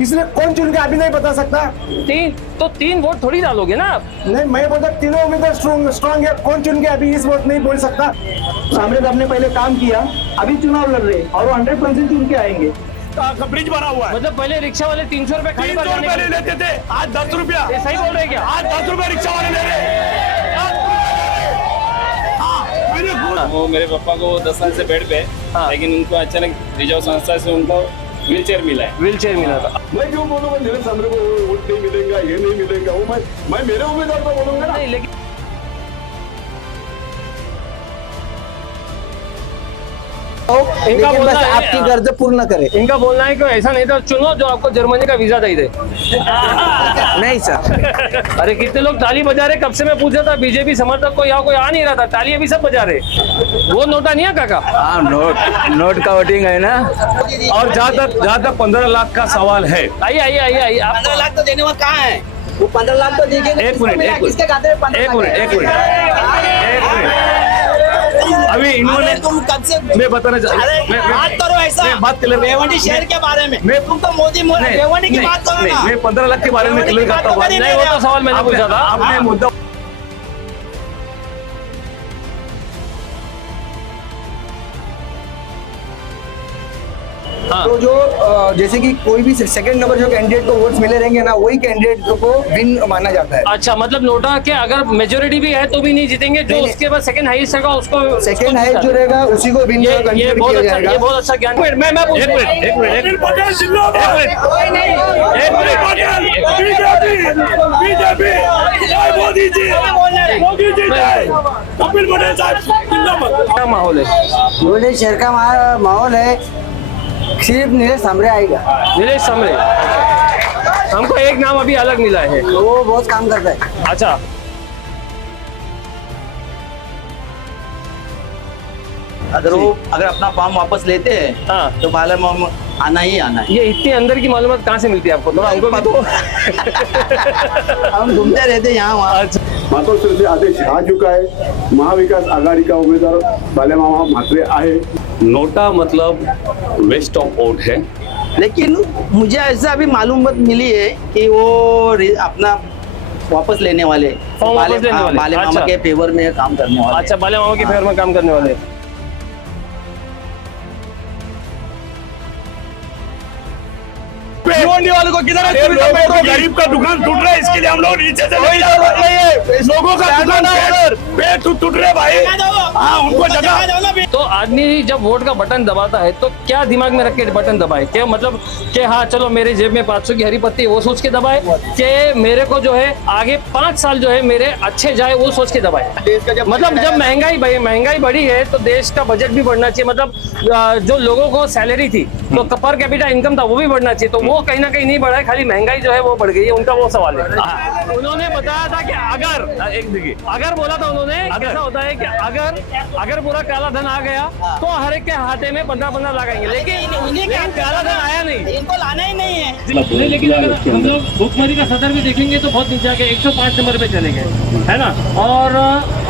इसलिए कौन चुन के अभी नहीं बता सकता। तीन वोट थोड़ी डालोगे ना आप। नहीं, मैं बोलता तीनों उम्मीदवार स्ट्रॉन्ग है, कौन चुन के अभी इस वोट नहीं बोल सकता। सामने आपने पहले काम किया, अभी चुनाव लड़ रहे और 100% चुन के आएंगे। ब्रिज बना हुआ है, मतलब पहले रिक्शा वाले 300 रुपए 300 रुपए लेते थे, आज 10 रुपया। ये सही बोल रहे हैं क्या? आज 10 रुपए रिक्शा वाले ले रहे हैं। वो मेरे पापा को 10 साल से बेड पे है, हाँ। लेकिन उनको अचानक रिजर्व संस्था से उनको व्हील चेयर मिला है। व्हील चेयर मिला था। मैं क्यों बोलूंगा नीलेश सामने को वोट नहीं मिलेगा, ये नहीं मिलेगा, वो मैं मेरे उम्मीदवार को बोलूंगा ना। नहीं, लेकिन इनका बोलना है आपकी कर्ज पूर्ण करे। इनका बोलना है कि ऐसा नहीं था, चुनो जो आपको जर्मनी का वीजा दे दे। नहीं सर, अरे कितने लोग ताली बजा रहे, कब से मैं पूछा था बीजेपी समर्थक को, यहाँ कोई आ नहीं रहा था, ताली अभी सब बजा रहे। वो नोटा नहीं है काका? हाँ, नोट का वोटिंग है ना। और जहाँ तक 15 लाख का सवाल है, आइए आप 15 लाख तो देने वाला कहाँ है? वो 15 लाख तो देंगे। एक मिनट, किसके खाते में 15 लाख? अभी इन्होंने तुम कब से मैं बताना बात करो ऐसा, मैं बात क्लियर रेवंडी शहर के बारे में। तुम तो मोदी रेवंडी की बात करो ना। मैं 15 लाख के बारे में क्लियर करता हूँ। नहीं, वो तो सवाल मैंने पूछा था। आपने मुद्दा हाँ। तो जो जैसे कि कोई भी सेकंड नंबर जो कैंडिडेट को वोट्स मिले रहेंगे ना, वही कैंडिडेट को विन माना जाता है। अच्छा, मतलब नोटा के अगर मेजोरिटी भी है तो भी नहीं जीतेंगे, जो उसके बाद सेकंड हाईएस्ट रहेगा उसको सेकंड हाइट जो रहेगा उसी को विन ये कंसिडर बहुत किया अच्छा, जाएगा। ये बहुत अच्छा ज्ञान। मैं पूछ रहा हूं। एक मिनट मोदी जी जय, कपिल पटेल साहब जिंदाबाद। क्या माहौल है? बुलंदशहर शहर का माहौल है, सिर्फ नीलेश सामरे आएगा। नीलेश सामरे, हमको एक नाम अभी अलग मिला है। वो बहुत काम करता है। अच्छा, अगर अपना फॉर्म वापस लेते हैं हाँ। तो बाला आना ही आना है। ये इतनी अंदर की मालूमात कहाँ से मिलती है आपको? थोड़ा हमको भी दो। हम घूमते रहते हैं यहाँ वहाँ। मातोश्री से आदेश आ चुका है, महाविकास आघाड़ी का उम्मीदवार बालेमामा म्हात्रे आहे। नोटा मतलब वेस्ट ऑफ वोट है। लेकिन मुझे ऐसा अभी मालूमात मिली है कि वो अपना वापस लेने वाले, फॉर्म वापस लेने वाले। बाले मामा अच्छा। के फेवर में काम करने वाले। अच्छा, बाले मामा के फेवर में काम करने वाले। भिवंडी वालों को किधर है? लोगों को गरीब का दुकान टूट रहा है, इसके लिए हम लोग नीचे से कोई जरूरत नहीं है। लोगों का दुकान पेट टूट रहे भाई। हाँ, उनको जगह। तो आदमी जब वोट का बटन दबाता है तो क्या दिमाग में रख के बटन दबाए? क्या मतलब कि हाँ चलो मेरे जेब में 500 की हरी पत्ती वो सोच के दबाए, कि मेरे को जो है आगे 5 साल जो है मेरे अच्छे जाए वो सोच के दबाए? मतलब जब महंगाई बढ़ी है तो देश का बजट भी बढ़ना चाहिए। मतलब जो लोगों को सैलरी थी तो पर कैपिटा इनकम था वो भी बढ़ना चाहिए, तो वो कहीं ना कहीं नहीं बढ़ा है, खाली महंगाई जो है वो बढ़ गई है। उनका वो सवाल है। उन्होंने बताया था कि अगर बोला था उन्होंने, ऐसा होता है कि अगर पूरा काला धन आ गया तो हर एक के हाथे में 15-15 लगाएंगे, लेकिन काला धन आया नहीं, इनको लाना ही नहीं है। लेकिन अगर हम लोग भुखमरी का सदर भी देखेंगे तो बहुत नीचे आके 105 नंबर पे चले गए, है ना। और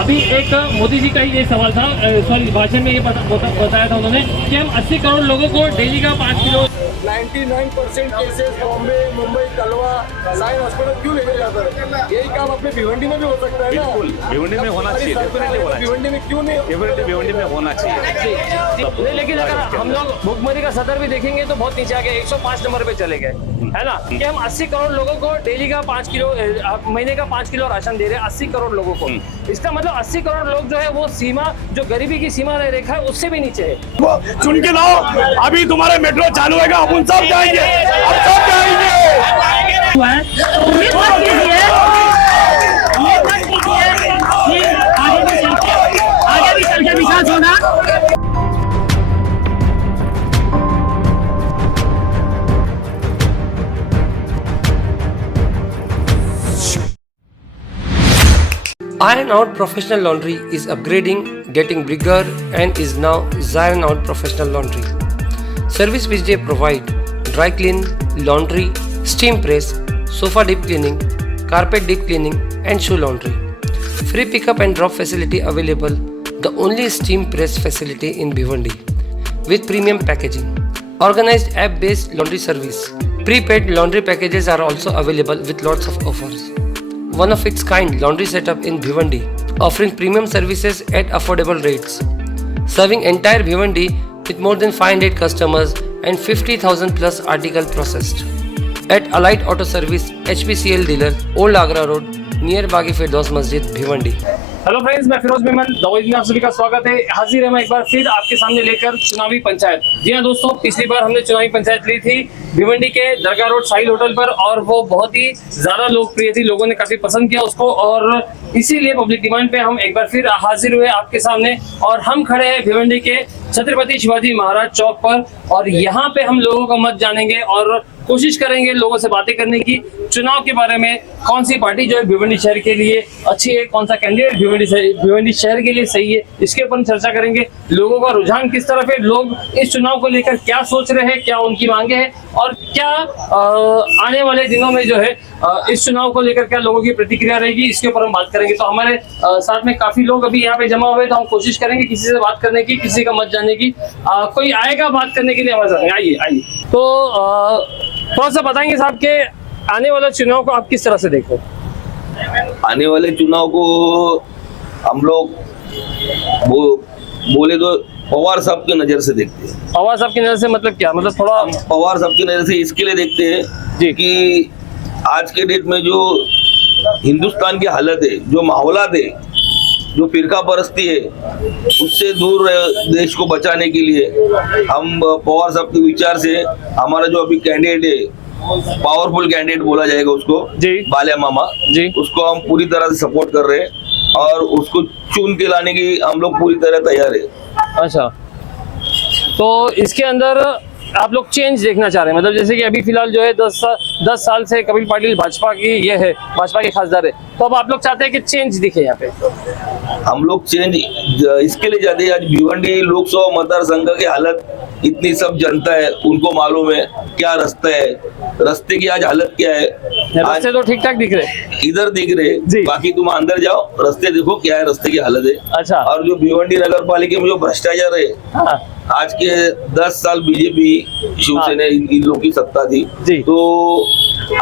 अभी एक मोदी जी का ही एक सवाल था, सॉरी भाषण में ये बताया था उन्होंने कि हम 80 करोड़ लोगों को डेली का 5 किलो 99% केसेस बॉम्बे, मुंबई, कलवा, साइन हॉस्पिटल क्यों लेके जाता है? यही काम अपने भिवंडी में भी हो सकता है ना। बिल्कुल, भिवंडी में होना चाहिए, डेफिनेटली होना चाहिए। भिवंडी में क्यों नहीं? भिवंडी में होना चाहिए। नहीं, लेकिन अगर हम लोग भुखमरी का सदर भी देखेंगे तो बहुत नीचे आके 105 नंबर पे चले गए, है ना। कि हम 80 करोड़ लोगों को डेली का 5 किलो, महीने का 5 किलो राशन दे रहे हैं 80 करोड़ लोगों को। इसका मतलब 80 करोड़ लोग जो है वो सीमा, जो गरीबी की सीमा रेखा है उससे भी नीचे है। वो चुन के लाओ, अभी तुम्हारे मेट्रो चालू होगा, अपन सब जाएंगे, अब सब जाएंगे। आगे भी चल के विकास होना। Iron Out Professional Laundry is upgrading, getting bigger, and is now Zion Out Professional Laundry. Service which they provide: dry clean, laundry, steam press, sofa deep cleaning, carpet deep cleaning, and shoe laundry. Free pickup and drop facility available. The only steam press facility in Bhiwandi with premium packaging. Organized app-based laundry service. Prepaid laundry packages are also available with lots of offers. One of its kind laundry setup in Bhiwandi, offering premium services at affordable rates. Serving entire Bhiwandi with more than 500 customers and 50,000 plus article processed. At Allied Auto Service HPCL dealer, Old Agra Road, near Bagi Firdaus Masjid, Bhiwandi. Hello friends, मैं फिरोज मेमन दवाई में आप सभी का स्वागत है। हाजिर है मैं एक बार फिर आपके सामने लेकर चुनावी पंचायत। जी हाँ दोस्तों, पिछली बार हमने चुनावी पंचायत ली थी भिवंडी के दरगाह रोड साहिल होटल पर और वो बहुत ही ज्यादा लोकप्रिय थी, लोगों ने काफी पसंद किया उसको और इसीलिए पब्लिक डिमांड पे हम एक बार फिर हाजिर हुए आपके सामने। और हम खड़े हैं भिवंडी के छत्रपति शिवाजी महाराज चौक पर और यहाँ पे हम लोगों का मत जानेंगे और कोशिश करेंगे लोगों से बातें करने की, चुनाव के बारे में, कौन सी पार्टी जो है भिवंडी शहर के लिए अच्छी है, कौन सा कैंडिडेट भिवंडी शहर के लिए सही है, इसके ऊपर चर्चा करेंगे। लोगों का रुझान किस तरफ है, लोग इस चुनाव को लेकर क्या सोच रहे हैं, क्या उनकी मांगे हैं और क्या आने वाले दिनों में जो है इस चुनाव को लेकर क्या लोगों की प्रतिक्रिया रहेगी, इसके ऊपर हम बात करेंगे। तो हमारे साथ में काफी लोग अभी यहाँ पे जमा हुए, तो हम कोशिश करेंगे किसी से बात करने की, किसी का मत जानने की। कोई आएगा बात करने के लिए हमारे साथ? आइए। तो थोड़ा सा बताएंगे साहब के आने वाले चुनाव को आप किस तरह से देखते हैं? आने वाले चुनाव को हम लोग बोले तो पवार साहब की नजर से देखते हैं। पवार साहब की नजर से मतलब क्या? मतलब थोड़ा पवार साहब की नजर से इसके लिए देखते हैं जी कि आज के डेट में जो हिंदुस्तान की हालत है, जो माहौलात है, जो फिरका परस्ती है, उससे दूर देश को बचाने के लिए हम पवार साहब के विचार से हमारा जो अभी कैंडिडेट है, पावरफुल कैंडिडेट बोला जाएगा उसको, जी बालिया मामा जी, उसको हम पूरी तरह से सपोर्ट कर रहे हैं और उसको चुन के लाने की हम लोग पूरी तरह तैयार है। अच्छा, तो इसके अंदर आप लोग चेंज देखना चाह रहे हैं, मतलब जैसे कि अभी फिलहाल जो है 10 साल से कपिल पाटिल भाजपा की ये है, भाजपा के खासदार है, तो अब आप लोग चाहते हैं कि चेंज दिखे यहाँ पे? हम लोग चेंज इसके लिए चाहते हैं। आज भिवंडी लोकसभा मतदार संघ की हालत इतनी सब जनता है, उनको मालूम है क्या रास्ता है, रास्ते की आज हालत क्या है। रास्ते तो ठीक ठाक दिख रहे, इधर दिख रहे, बाकी तुम अंदर जाओ, रास्ते देखो क्या है, रास्ते की हालत है। अच्छा, और जो भिवंडी नगर पालिका में जो भ्रष्टाचार है, हाँ। आज के 10 साल बीजेपी शिवसेना इन लोग की सत्ता थी, तो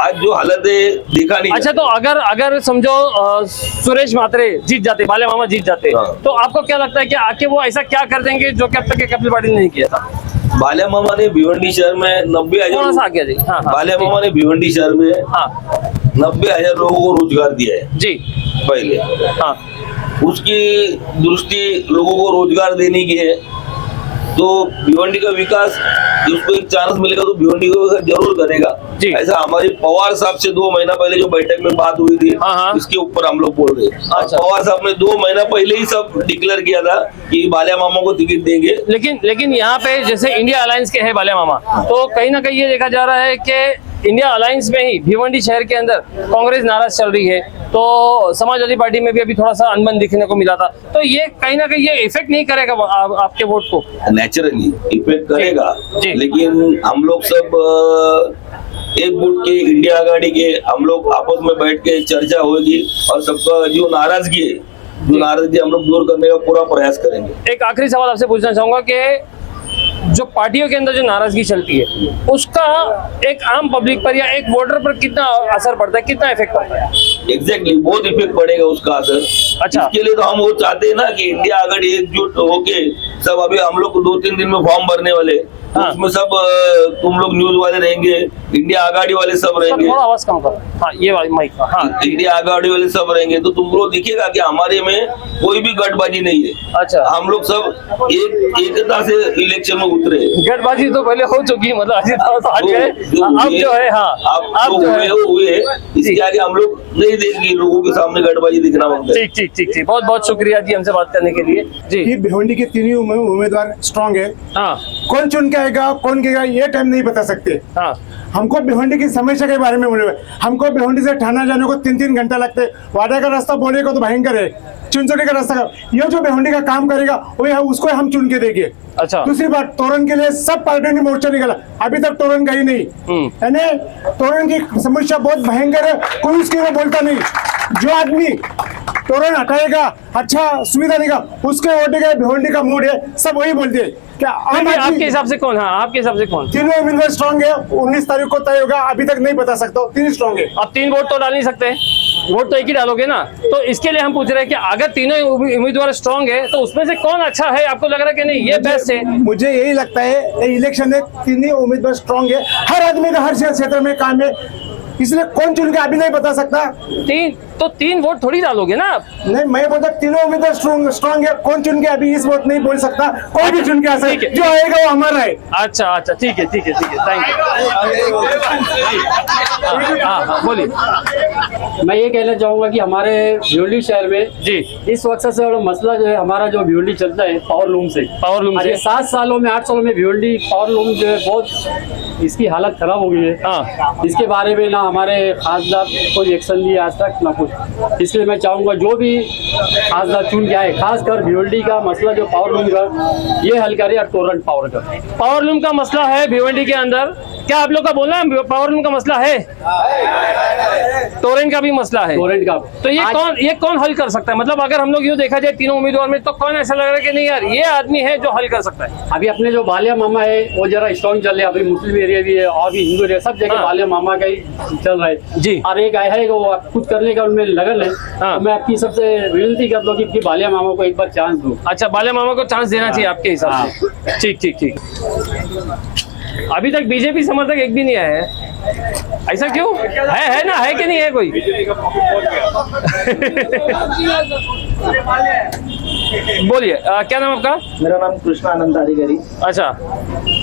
आज जो हालत है देखा नहीं। अच्छा, तो अगर समझो सुरेश म्हात्रे जीत जाते, बालिया मामा जीत जाते, तो आपको क्या लगता है कि आके वो ऐसा क्या कर देंगे जो कि अब तक कपिल पाटिल ने नहीं किया था? बालिया मामा ने भिवंडी शहर में 90,000 बालिया मामा ने भिवंडी शहर में 90,000 लोगों को रोजगार दिया है जी पहले। हाँ, उसकी दृष्टि लोगों को रोजगार देने की है, तो भिवंडी का विकास, उसको एक चांस मिलेगा तो भिवंडी को जरूर करेगा। ऐसा हमारी पवार साहब से 2 महीना पहले जो बैठक में बात हुई थी, इसके ऊपर हम लोग बोल रहे हैं। अच्छा। पवार साहब ने 2 महीना पहले ही सब डिक्लेयर किया था कि बालिया मामा को टिकट देंगे। लेकिन यहाँ पे जैसे इंडिया अलायंस के है बालिया मामा, तो कहीं ना कहीं ये देखा जा रहा है कि इंडिया अलायंस में ही भिवंडी शहर के अंदर कांग्रेस नाराज चल रही है, तो समाजवादी पार्टी में भी अभी थोड़ा सा अनबन दिखने को मिला था, तो ये कहीं ना कहीं ये इफेक्ट नहीं करेगा आपके वोट को? नेचुरली इफेक्ट करेगा, लेकिन हम लोग सब एक गुट के, इंडिया आघाड़ी के, हम लोग आपस में बैठ के चर्चा होगी और सबका जो नाराजगी है, हम लोग दूर करने का पूरा प्रयास करेंगे। एक आखिरी सवाल आपसे पूछना चाहूंगा कि जो पार्टियों के अंदर जो नाराजगी चलती है, उसका एक आम पब्लिक पर या एक वोटर पर कितना असर पड़ता है, कितना इफेक्ट पड़ता है? एग्जैक्टली, बहुत इफेक्ट पड़ेगा उसका असर। अच्छा, इसके लिए तो हम वो चाहते हैं ना कि इंडिया आघाड़ी एकजुट होके सब, अभी हम लोग 2-3 दिन में फॉर्म भरने वाले, हाँ। उसमें सब तुम लोग न्यूज वाले रहेंगे, इंडिया आघाड़ी वाले सब रहेंगे। थोड़ा आवाज कम करो। हाँ, ये वाली माइक। हाँ, इंडिया आघाड़ी वाले सब रहेंगे, तो तुम लोग दिखेगा कि हमारे में कोई भी गठबाजी नहीं है। अच्छा, हम लोग सब एकता से इलेक्शन में उतरे। गठबाजी तो पहले हो चुकी, मतलब अब जो है, हाँ, अब जो हुए, इसके आगे हम लोग नहीं देंगे लोगों के सामने गठबाजी दिखना बनता है। ठीक, बहुत बहुत शुक्रिया जी हमसे बात करने के लिए जी। भिवंडी के 3 उम्मीदवार स्ट्रॉन्ग है, कौन चुन के आएगा, कौन गिरेगा, ये टाइम नहीं बता सकते। हमको भिवंडी की समस्या के बारे में बोले, हमको भिवंडी से ठाना जाने को 3-3 घंटा लगते। वादा का रास्ता बोलेगा तो भयंकर है, चुनचुनी का रास्ता का, ये जो भिवंडी का काम करेगा वो उसको हम चुन के देंगे। अच्छा, दूसरी बात, तोरण के लिए सब पार्टियों ने मोर्चा निकाला, अभी तक तोरण गई नहीं, यानी तोरण की समस्या बहुत भयंकर है, कोई उसकी वो बोलता नहीं। जो आदमी तोरण हटाएगा, अच्छा सुविधा देगा, उसके वोट का भिवंडी का मूड है, सब वही बोलते हैं। क्या आपके हिसाब से कौन? हाँ, आपके हिसाब से कौन? तीनों उम्मीदवार स्ट्रांग है, 19 तारीख को तय होगा, अभी तक नहीं बता सकता हूँ, तीन स्ट्रांग है। अब 3 वोट तो डाल नहीं सकते, वोट तो एक ही डालोगे ना। तो इसके लिए हम पूछ रहे हैं कि अगर तीनों उम्मीदवार स्ट्रांग है तो उसमें से कौन अच्छा है? आपको लग रहा है कि नहीं ये बेस्ट है? मुझे यही लगता है, इलेक्शन में तीनों उम्मीदवार स्ट्रांग है, हर आदमी का हर क्षेत्र में काम है, इसलिए कौन चुन के अभी नहीं बता सकता। 3 वोट थोड़ी डालोगे ना आप? नहीं, मैं बोलता तीनों उम्मीदवार स्ट्रांग है, कौन चुन के अभी इस वोट नहीं बोल सकता, कोई भी चुन के आ सकता है, जो आएगा वो हमारा है। अच्छा, ठीक है, थैंक यू। हाँ, बोलिए। मैं ये कहना चाहूंगा कि हमारे भिवंडी शहर में जी इस वक्त सबसे बड़ा मसला जो है हमारा जो भिवंडी चलता है पावर लूम से। से 7 सालों में 8 सालों में भिवंडी पावर लूम जो है बहुत इसकी हालत खराब हो गई है। हाँ, इसके बारे में ना हमारे खासदार कोई एक्शन लिया आज तक ना कुछ। इसलिए मैं चाहूंगा जो भी खासदार चुन के आए, खासकर भिवंडी का मसला जो पावर लूम का ये हल करे, और टोरेंट पावर का। पावर लूम का मसला है भिवंडी के अंदर, क्या आप लोग का बोलना है पावर लूम का मसला है? टोरेंट का भी मसला है। टोरेंट का तो ये कौन हल कर सकता है? मतलब अगर हम लोग यूँ देखा जाए तीनों उम्मीदवार में, तो कौन ऐसा लग रहा है कि नहीं यार ये आदमी है जो हल कर सकता है? अभी अपने जो बालिया मामा है वो जरा स्ट्रॉन्ग चल रहे हैं, अभी मुस्लिम एरिया भी है और भी हिंदू एरिया, सब जगह बालिया मामा का ही चल रहा है जी। और एक आया है वो कुछ करने का उनमें लगन है। तो मैं आपकी सबसे विनती करता हूँ कि बालिया मामा को एक बार चांस दो। अच्छा, बालिया मामा को चांस देना चाहिए आपके हिसाब से? ठीक। अभी तक बीजेपी समर्थक एक भी नहीं आया है, ऐसा क्यों है ना? है कि नहीं है कोई? बोलिए, क्या नाम आपका? मेरा नाम कृष्णा आनंद अधिकारी। अच्छा,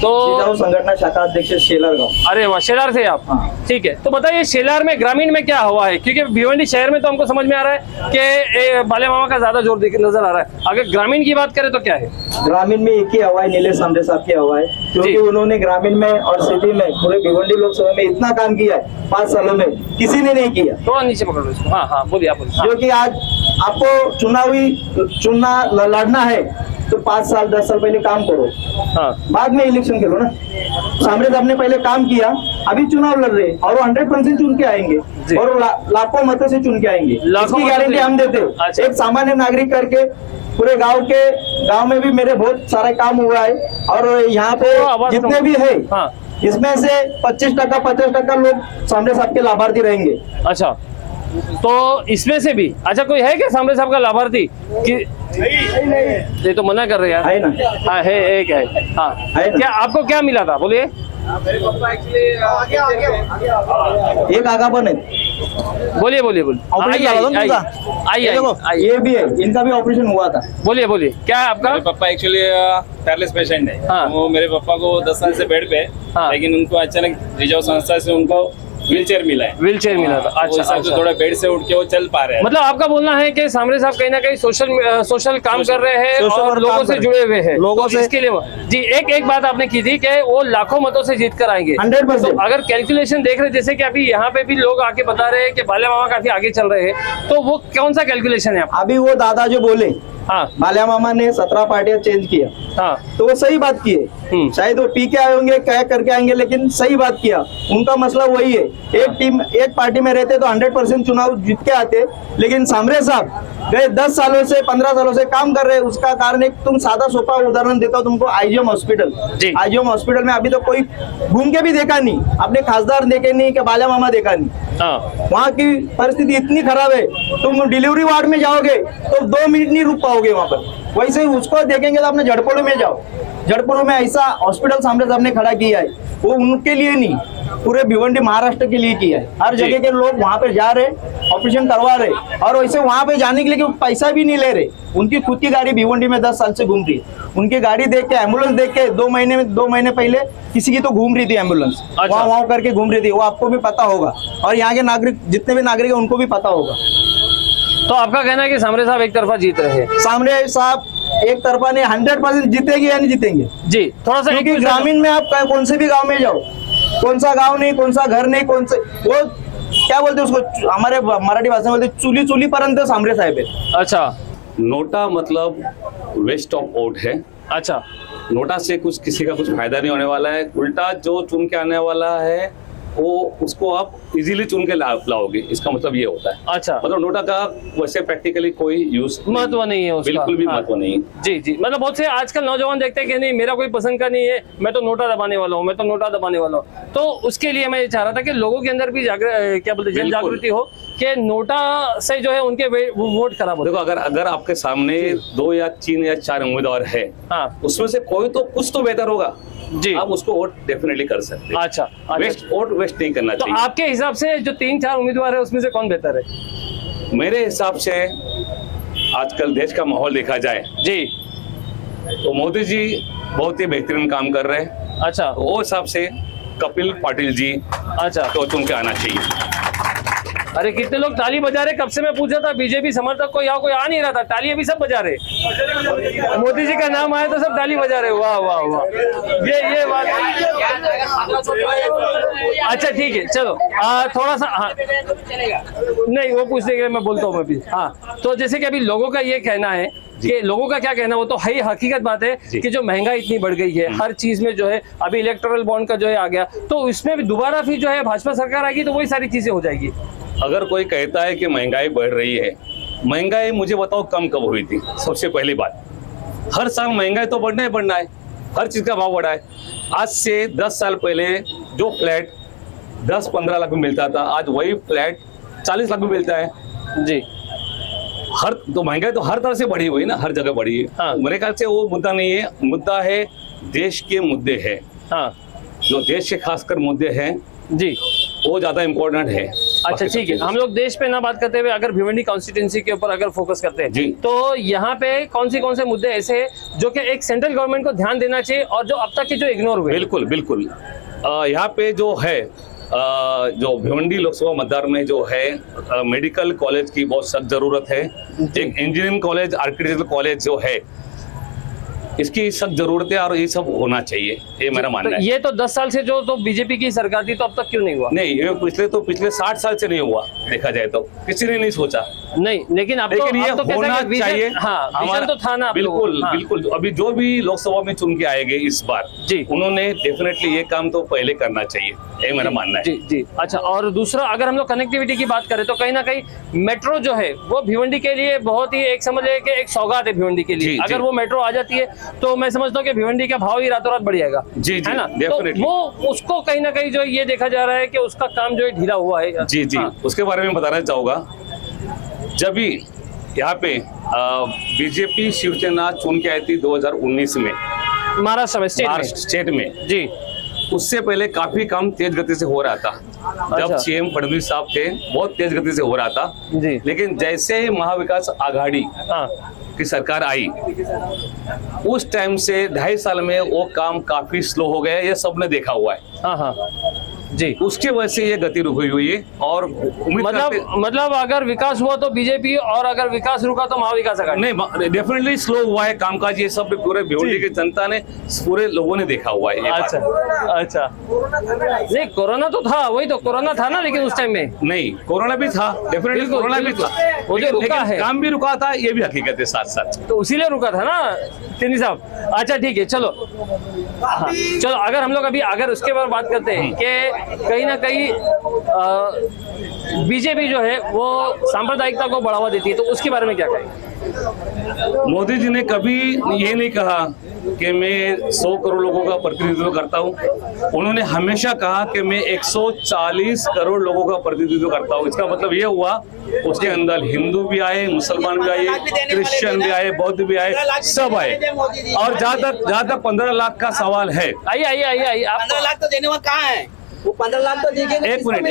तो संगठन शाखा अध्यक्ष शेलार गाँव। अरे वाह, शेलार थे आप? ठीक है, तो बताइए शेलार में ग्रामीण में क्या हुआ है? क्योंकि भिवंडी शहर में तो हमको समझ में आ रहा है कि बालिया मामा का ज्यादा जोर नजर आ रहा है, अगर ग्रामीण की बात करें तो क्या है? ग्रामीण में एक ही हवा है, नीलेश सांबरे साहब की हवा है, क्योंकि उन्होंने ग्रामीण में और सिटी में पूरे भिवंडी लोकसभा में इतना काम किया है 5 सालों में किसी ने नहीं किया। थोड़ा नीचे पकड़ लो इसको। हाँ, बोलिए आप बोलिए। जो कि आज आपको चुनाव लड़ना है तो 5 साल 10 साल पहले काम करो, बाद में इलेक्शन खेलो ना। सांबरे साहब ने पहले काम किया, अभी चुनाव लड़ रहे और वो 100% चुन के आएंगे और लाखों मतों से चुन के आएंगे, इसकी गारंटी हम देते हैं। एक सामान्य नागरिक करके पूरे गांव में भी मेरे बहुत सारा काम हुआ है और यहाँ पे जितने भी है इसमें से 25% 50% लोग सांबरे साहब के लाभार्थी रहेंगे। अच्छा, तो इसमें से भी अच्छा कोई है क्या सांबरे साहब का लाभार्थी? कि ये तो मना कर रहे हैं यार। है ना? हाँ, है, एक है। हाँ, क्या आपको क्या मिला था? बोलिए। एक आगापन है। बोलिए। आइए, ये भी है, इनका भी ऑपरेशन हुआ था। बोलिए। क्या है आपका? मेरे पापा एक्चुअली पैरलिस पेशेंट है। हाँ। वो मेरे पापा को 10 साल से बेड पे है, लेकिन उनको अचानक रिजर्व संस्था से उनको व्हीलचेयर मिला है। व्हीलचेयर मिला था। अच्छा, थोड़ा बेड से उठ के वो चल पा रहे हैं। मतलब आपका बोलना है कि सांबरे साहब कहीं ना कहीं सोशल काम कर रहे हैं और लोगों से जुड़े हुए हैं, लोगों से। इसके लिए जी एक बात आपने की थी कि वो लाखों मतों से जीत कर आएंगे 100%। तो अगर कैलकुलेशन देख रहे, जैसे कि अभी यहाँ पे भी लोग आके बता रहे हैं कि बालिया मामा काफी आगे चल रहे हैं, तो वो कौन सा कैलकुलेशन है आपका? अभी वो दादा जो बोले हाँ, बालिया मामा ने 17 पार्टियां चेंज किया, हाँ, तो वो सही बात की है। शायद वो पी के आए होंगे, क्या करके आएंगे, लेकिन सही बात किया। उनका मसला वही है, एक पार्टी में रहते तो 100% चुनाव जीत के आते, लेकिन सांबरे साहब गए 10 सालों से 15 सालों से काम कर रहे हैं। उसका कारण एक तुम सादा सोपा उदाहरण देता हूँ तुमको, आईजीएम हॉस्पिटल में अभी तो कोई घूम के भी देखा नहीं, अपने खासदार देखे नहीं कि बालिया मामा देखा नहीं। वहाँ की परिस्थिति इतनी खराब है, तुम डिलीवरी वार्ड में जाओगे तो 2 मिनट नहीं रुक पाओगे वहाँ पर। वैसे ही उसको देखेंगे तो अपने झड़पोड़ू में जाओ, झड़पोड़ू में ऐसा हॉस्पिटल सांबरे साहब ने खड़ा किया है, वो उनके लिए नहीं, पूरे भिवंडी महाराष्ट्र के लिए किया है। हर जगह के लोग वहाँ पे जा रहे, ऑपरेशन करवा रहे, और वैसे वहाँ पे जाने के लिए पैसा भी नहीं ले रहे। उनकी खुद की गाड़ी भिवंडी में 10 साल से घूम रही है। उनकी गाड़ी देख के, एम्बुलेंस देख के 2 महीने पहले किसी की तो घूम रही थी एम्बुलेंस, वहाँ करके घूम रही थी। वो आपको भी पता होगा और यहाँ के नागरिक जितने भी नागरिक है उनको भी पता होगा। तो आपका कहना है कि सांबरे साहब एक तरफा जीत रहे हैं? सांबरे साहब एक तरफा नहीं, 100% जीतेंगे या नहीं जीतेंगे जी। थोड़ा सा क्योंकि ग्रामीण में आप कौन से भी गांव में जाओ, कौन सा गांव नहीं, कौन सा घर नहीं, कौन से वो क्या बोलते उसको, हमारे मराठी भाषा में बोलते चुली पर्यंत सांबरे साहेब है। अच्छा, नोटा मतलब वेस्ट ऑफ वोट है। अच्छा, नोटा से कुछ किसी का कुछ फायदा नहीं होने वाला है, उल्टा जो चुन के आने वाला है वो उसको आप इजीली चुन के लाओगे, इसका मतलब ये होता है। अच्छा, मतलब नोटा का वैसे प्रैक्टिकली कोई यूज महत्व नहीं है उसका, बिल्कुल भी महत्व नहीं है। जी जी, मतलब बहुत से आजकल नौजवान देखते हैं कि नहीं मेरा कोई पसंद का नहीं है, मैं तो नोटा दबाने वाला हूँ, मैं तो नोटा दबाने वाला हूँ। तो उसके लिए मैं ये चाह रहा था कि लोगों के अंदर भी क्या बोलते जन जागृति हो कि नोटा से जो है उनके वोट खराब होते। देखो अगर आपके सामने 2 या 3 या 4 उम्मीदवार है, उसमें से कोई तो कुछ तो बेहतर होगा जी, आप उसको वोट डेफिनेटली कर सकते हैं। अच्छा, वोट वेस्ट नहीं करना चाहिए। तो आपके हिसाब से जो 3-4 उम्मीदवार है उसमें से कौन बेहतर है? मेरे हिसाब से आजकल देश का माहौल देखा जाए जी, तो मोदी जी बहुत ही बेहतरीन काम कर रहे हैं। अच्छा, वो हिसाब से कपिल पाटिल जी अच्छा तो चुन के आना चाहिए। अरे कितने लोग ताली बजा रहे, कब से मैं पूछा था बीजेपी समर्थक को, यहाँ कोई आ नहीं रहा था, ताली अभी सब बजा रहे, मोदी जी का नाम आया तो सब ताली बजा रहे। वाह वाह वाह, ये बात। अच्छा ठीक है, चलो थोड़ा सा, हाँ नहीं वो पूछ देंगे, मैं बोलता हूँ अभी। हाँ, तो जैसे कि अभी लोगों का ये कहना है कि लोगों का क्या कहना, वो तो है ही, हकीकत बात है कि जो महंगाई इतनी बढ़ गई है हर चीज में जो है, अभी इलेक्टोरल बॉन्ड का जो है आ गया, तो इसमें भी दोबारा फिर जो है भाजपा सरकार आएगी तो वही सारी चीजें हो जाएगी। अगर कोई कहता है कि महंगाई बढ़ रही है, महंगाई मुझे बताओ कम कब हुई थी? सबसे पहली बात, हर साल महंगाई तो बढ़ना ही बढ़ना है, हर चीज का भाव बढ़ा है। आज से 10 साल पहले जो फ्लैट 10-15 लाख में मिलता था, आज वही फ्लैट 40 लाख में मिलता है जी। तो महंगाई तो हर तरह से बढ़ी हुई ना, हर जगह बढ़ी है। हाँ। मेरे ख्याल से वो मुद्दा नहीं है, मुद्दा है देश के मुद्दे हैं। हाँ, जो देश के खासकर मुद्दे हैं जी, वो ज्यादा इम्पोर्टेंट है। अच्छा ठीक है, हम लोग देश पे ना बात करते हुए अगर भिवंडी कॉन्स्टिट्यूंसी के ऊपर अगर फोकस करते हैं जी, तो यहाँ पे कौन से मुद्दे ऐसे हैं जो कि एक सेंट्रल गवर्नमेंट को ध्यान देना चाहिए और जो अब तक के जो इग्नोर हुए? बिल्कुल बिल्कुल, यहाँ पे जो है जो भिवंडी लोकसभा मतदार में जो है मेडिकल कॉलेज की बहुत सख्त जरूरत है। एक इंजीनियरिंग कॉलेज, आर्किटेक्चरल कॉलेज जो है, इसकी सख्त जरूरत है और ये सब होना चाहिए, ये मेरा मानना है। ये तो 10 साल से जो तो बीजेपी की सरकार थी, तो अब तक क्यों नहीं हुआ? नहीं, ये पिछले 60 साल से नहीं हुआ, देखा जाए तो किसी ने नहीं सोचा। नहीं, लेकिन अब लेकिन ये अब तो होना चाहिए। हाँ, विजन तो था ना। बिल्कुल हाँ। बिल्कुल, अभी जो भी लोकसभा में चुन के आएंगे इस बार जी, उन्होंने डेफिनेटली ये काम तो पहले करना चाहिए, ये मेरा मानना है। जी जी, अच्छा, और दूसरा अगर हम लोग कनेक्टिविटी की बात करें तो कहीं ना कहीं मेट्रो जो है वो भिवंडी के लिए बहुत ही एक समझ ले कि एक सौगात है भिवंडी के लिए। अगर वो मेट्रो आ जाती है तो मैं समझता हूँ कि भिवंडी का भाव ही रातों रात बढ़ जाएगा, है ना? तो वो उसको कहीं ना कहीं जो ये देखा जा रहा है कि उसका काम जो है ढीला हुआ है। जी जी, उसके बारे में बताना चाहूँगा। जब भी यहाँ पे बीजेपी शिवसेना चुन के आई थी 2019 में महाराष्ट्र स्टेट में जी, उससे पहले काफी काम तेज गति से हो रहा था। जब सीएम फडणवीस साहब थे बहुत तेज गति से हो रहा था जी, लेकिन जैसे ही महाविकास आघाड़ी की सरकार आई उस टाइम से 2.5 साल में वो काम काफी स्लो हो गया, ये सबने देखा हुआ है। हाँ हाँ जी, उसकी वजह से ये गति रुकी हुई है और उम्मीद मतलब अगर विकास हुआ तो बीजेपी और अगर विकास रुका तो महाविकास आघाड़ी। नहीं, डेफिनेटली स्लो हुआ है कामकाज, ये सब पूरे भिवंडी की जनता ने, पूरे लोगों ने देखा हुआ है ये अच्छा अच्छा, नहीं कोरोना तो था, वही तो कोरोना था ना, लेकिन उस टाइम में नहीं, कोरोना भी था, डेफिनेटली कोरोना भी था, वो जो रुका है, काम भी रुका था, ये भी हकीकत है साथ साथ, तो उसीलिए रुका था ना तिनी साहब। अच्छा ठीक है, चलो हाँ, चलो अगर हम लोग अभी अगर उसके बाद बात करते हैं कि कहीं ना कहीं बीजेपी जो है वो सांप्रदायिकता को बढ़ावा देती है, तो उसके बारे में क्या कहेंगे? मोदी जी ने कभी ये नहीं कहा कि मैं 100 करोड़ लोगों का प्रतिनिधित्व करता हूँ, उन्होंने हमेशा कहा कि मैं 140 करोड़ लोगों का प्रतिनिधित्व करता हूँ। इसका मतलब ये हुआ उसके अंदर हिंदू भी आए, मुसलमान भी आए, क्रिश्चियन भी आए, बौद्ध भी आए, सब आए। और जहाँ तक 15 लाख का सवाल है, आइए 15 लाख तो देने वाला कहाँ है? वो 15 लाख तो देंगे, एक मिनट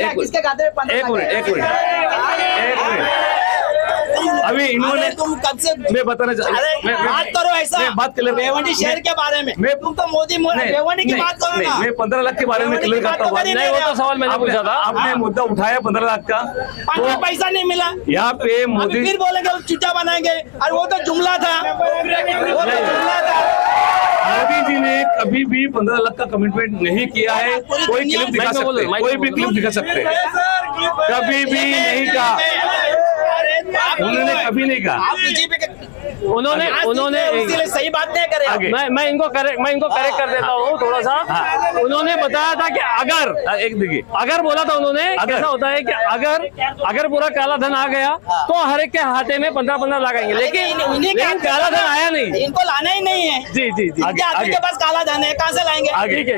अभी इन्होंने तुम कब से मैं बताना बात करो ऐसा, मैं बात कर भिवंडी शहर के बारे में, तुम तो मोदी भिवंडी की बात करो ना। मैं 15 लाख के बारे में क्लियर करता हूँ। नहीं, वो तो सवाल मैंने पूछा था, आपने मुद्दा उठाया 15 लाख का, तो पैसा नहीं मिला यहाँ पे मोदी फिर बोलेंगे चुट्टा बनाएंगे, और वो तो जुमला था, मोदी जी ने कभी भी 15 लाख का कमिटमेंट नहीं किया है। कोई क्लिप दिखा सकते, कोई भी क्लिप दिखा सकते, कभी भी नहीं कहा, उन्होंने कभी नहीं कहा। उन्होंने इसलिए सही बात नहीं करे आप। मैं इनको करेक्ट कर देता हूँ थोड़ा सा। उन्होंने बताया था कि अगर बोला था उन्होंने, कैसा होता है कि अगर पूरा काला धन आ गया तो हर एक के खाते में 15-15 लाख आएंगे, लेकिन काला धन आया नहीं। इनको लाना ही नहीं है। जी जी जी, आदमी के पास काला धन है, कहाँ से लाएंगे? ठीक है।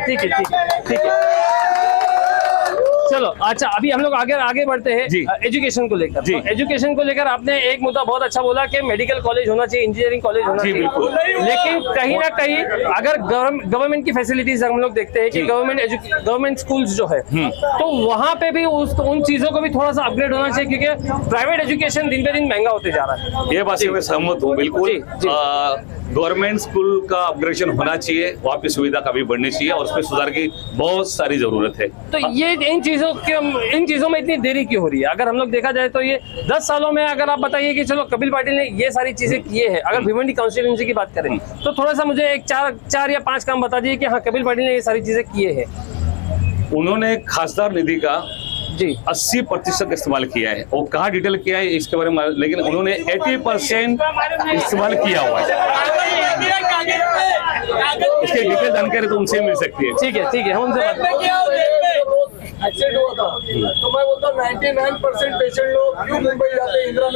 चलो अच्छा, अभी हम लोग आगे बढ़ते हैं एजुकेशन को लेकर। जी। एजुकेशन को लेकर आपने एक मुद्दा बहुत अच्छा बोला कि मेडिकल कॉलेज होना चाहिए, इंजीनियरिंग कॉलेज होना चाहिए। बिल्कुल। लेकिन कहीं ना कहीं अगर गवर्नमेंट की फैसिलिटीज हम लोग देखते हैं कि गवर्नमेंट स्कूल्स जो है, तो वहाँ पे भी उन चीजों को भी थोड़ा सा अपग्रेड होना चाहिए, क्योंकि प्राइवेट एजुकेशन दिन पे दिन महंगा होते जा रहा है। ये बात से मैं सहमत हूँ बिल्कुल। गवर्नमेंट स्कूल का अपग्रेडेशन होना चाहिए, वहाँ की सुविधा कभी बढ़नी चाहिए और उसमें सुधार की बहुत सारी जरूरत है। तो ये इन चीजों में इतनी देरी क्यों हो रही है? अगर हम लोग देखा जाए तो ये 10 सालों में अगर आप बताइए कि चलो कपिल पाटिल ने ये सारी चीजें किए हैं, अगर भिवंडी कॉन्स्टिट्यूंसी की बात करें तो थोड़ा सा मुझे एक 4 या 5 काम बता दीजिए कि हाँ कपिल पाटिल ने ये सारी चीजें किए हैं। उन्होंने खासदार निधि का जी 80% इस्तेमाल किया है। वो कहाँ डिटेल किया है इसके बारे में, लेकिन उन्होंने 80% इस्तेमाल किया हुआ है। इसकी डिटेल जानकारी तो उनसे मिल सकती है। ठीक है, हम उनसे बात एक्सीडेंट हुआ था तो मैं बोलता हूँ 99% पेशेंट लोग क्यों मुंबई जाते हैं, इंदिरा,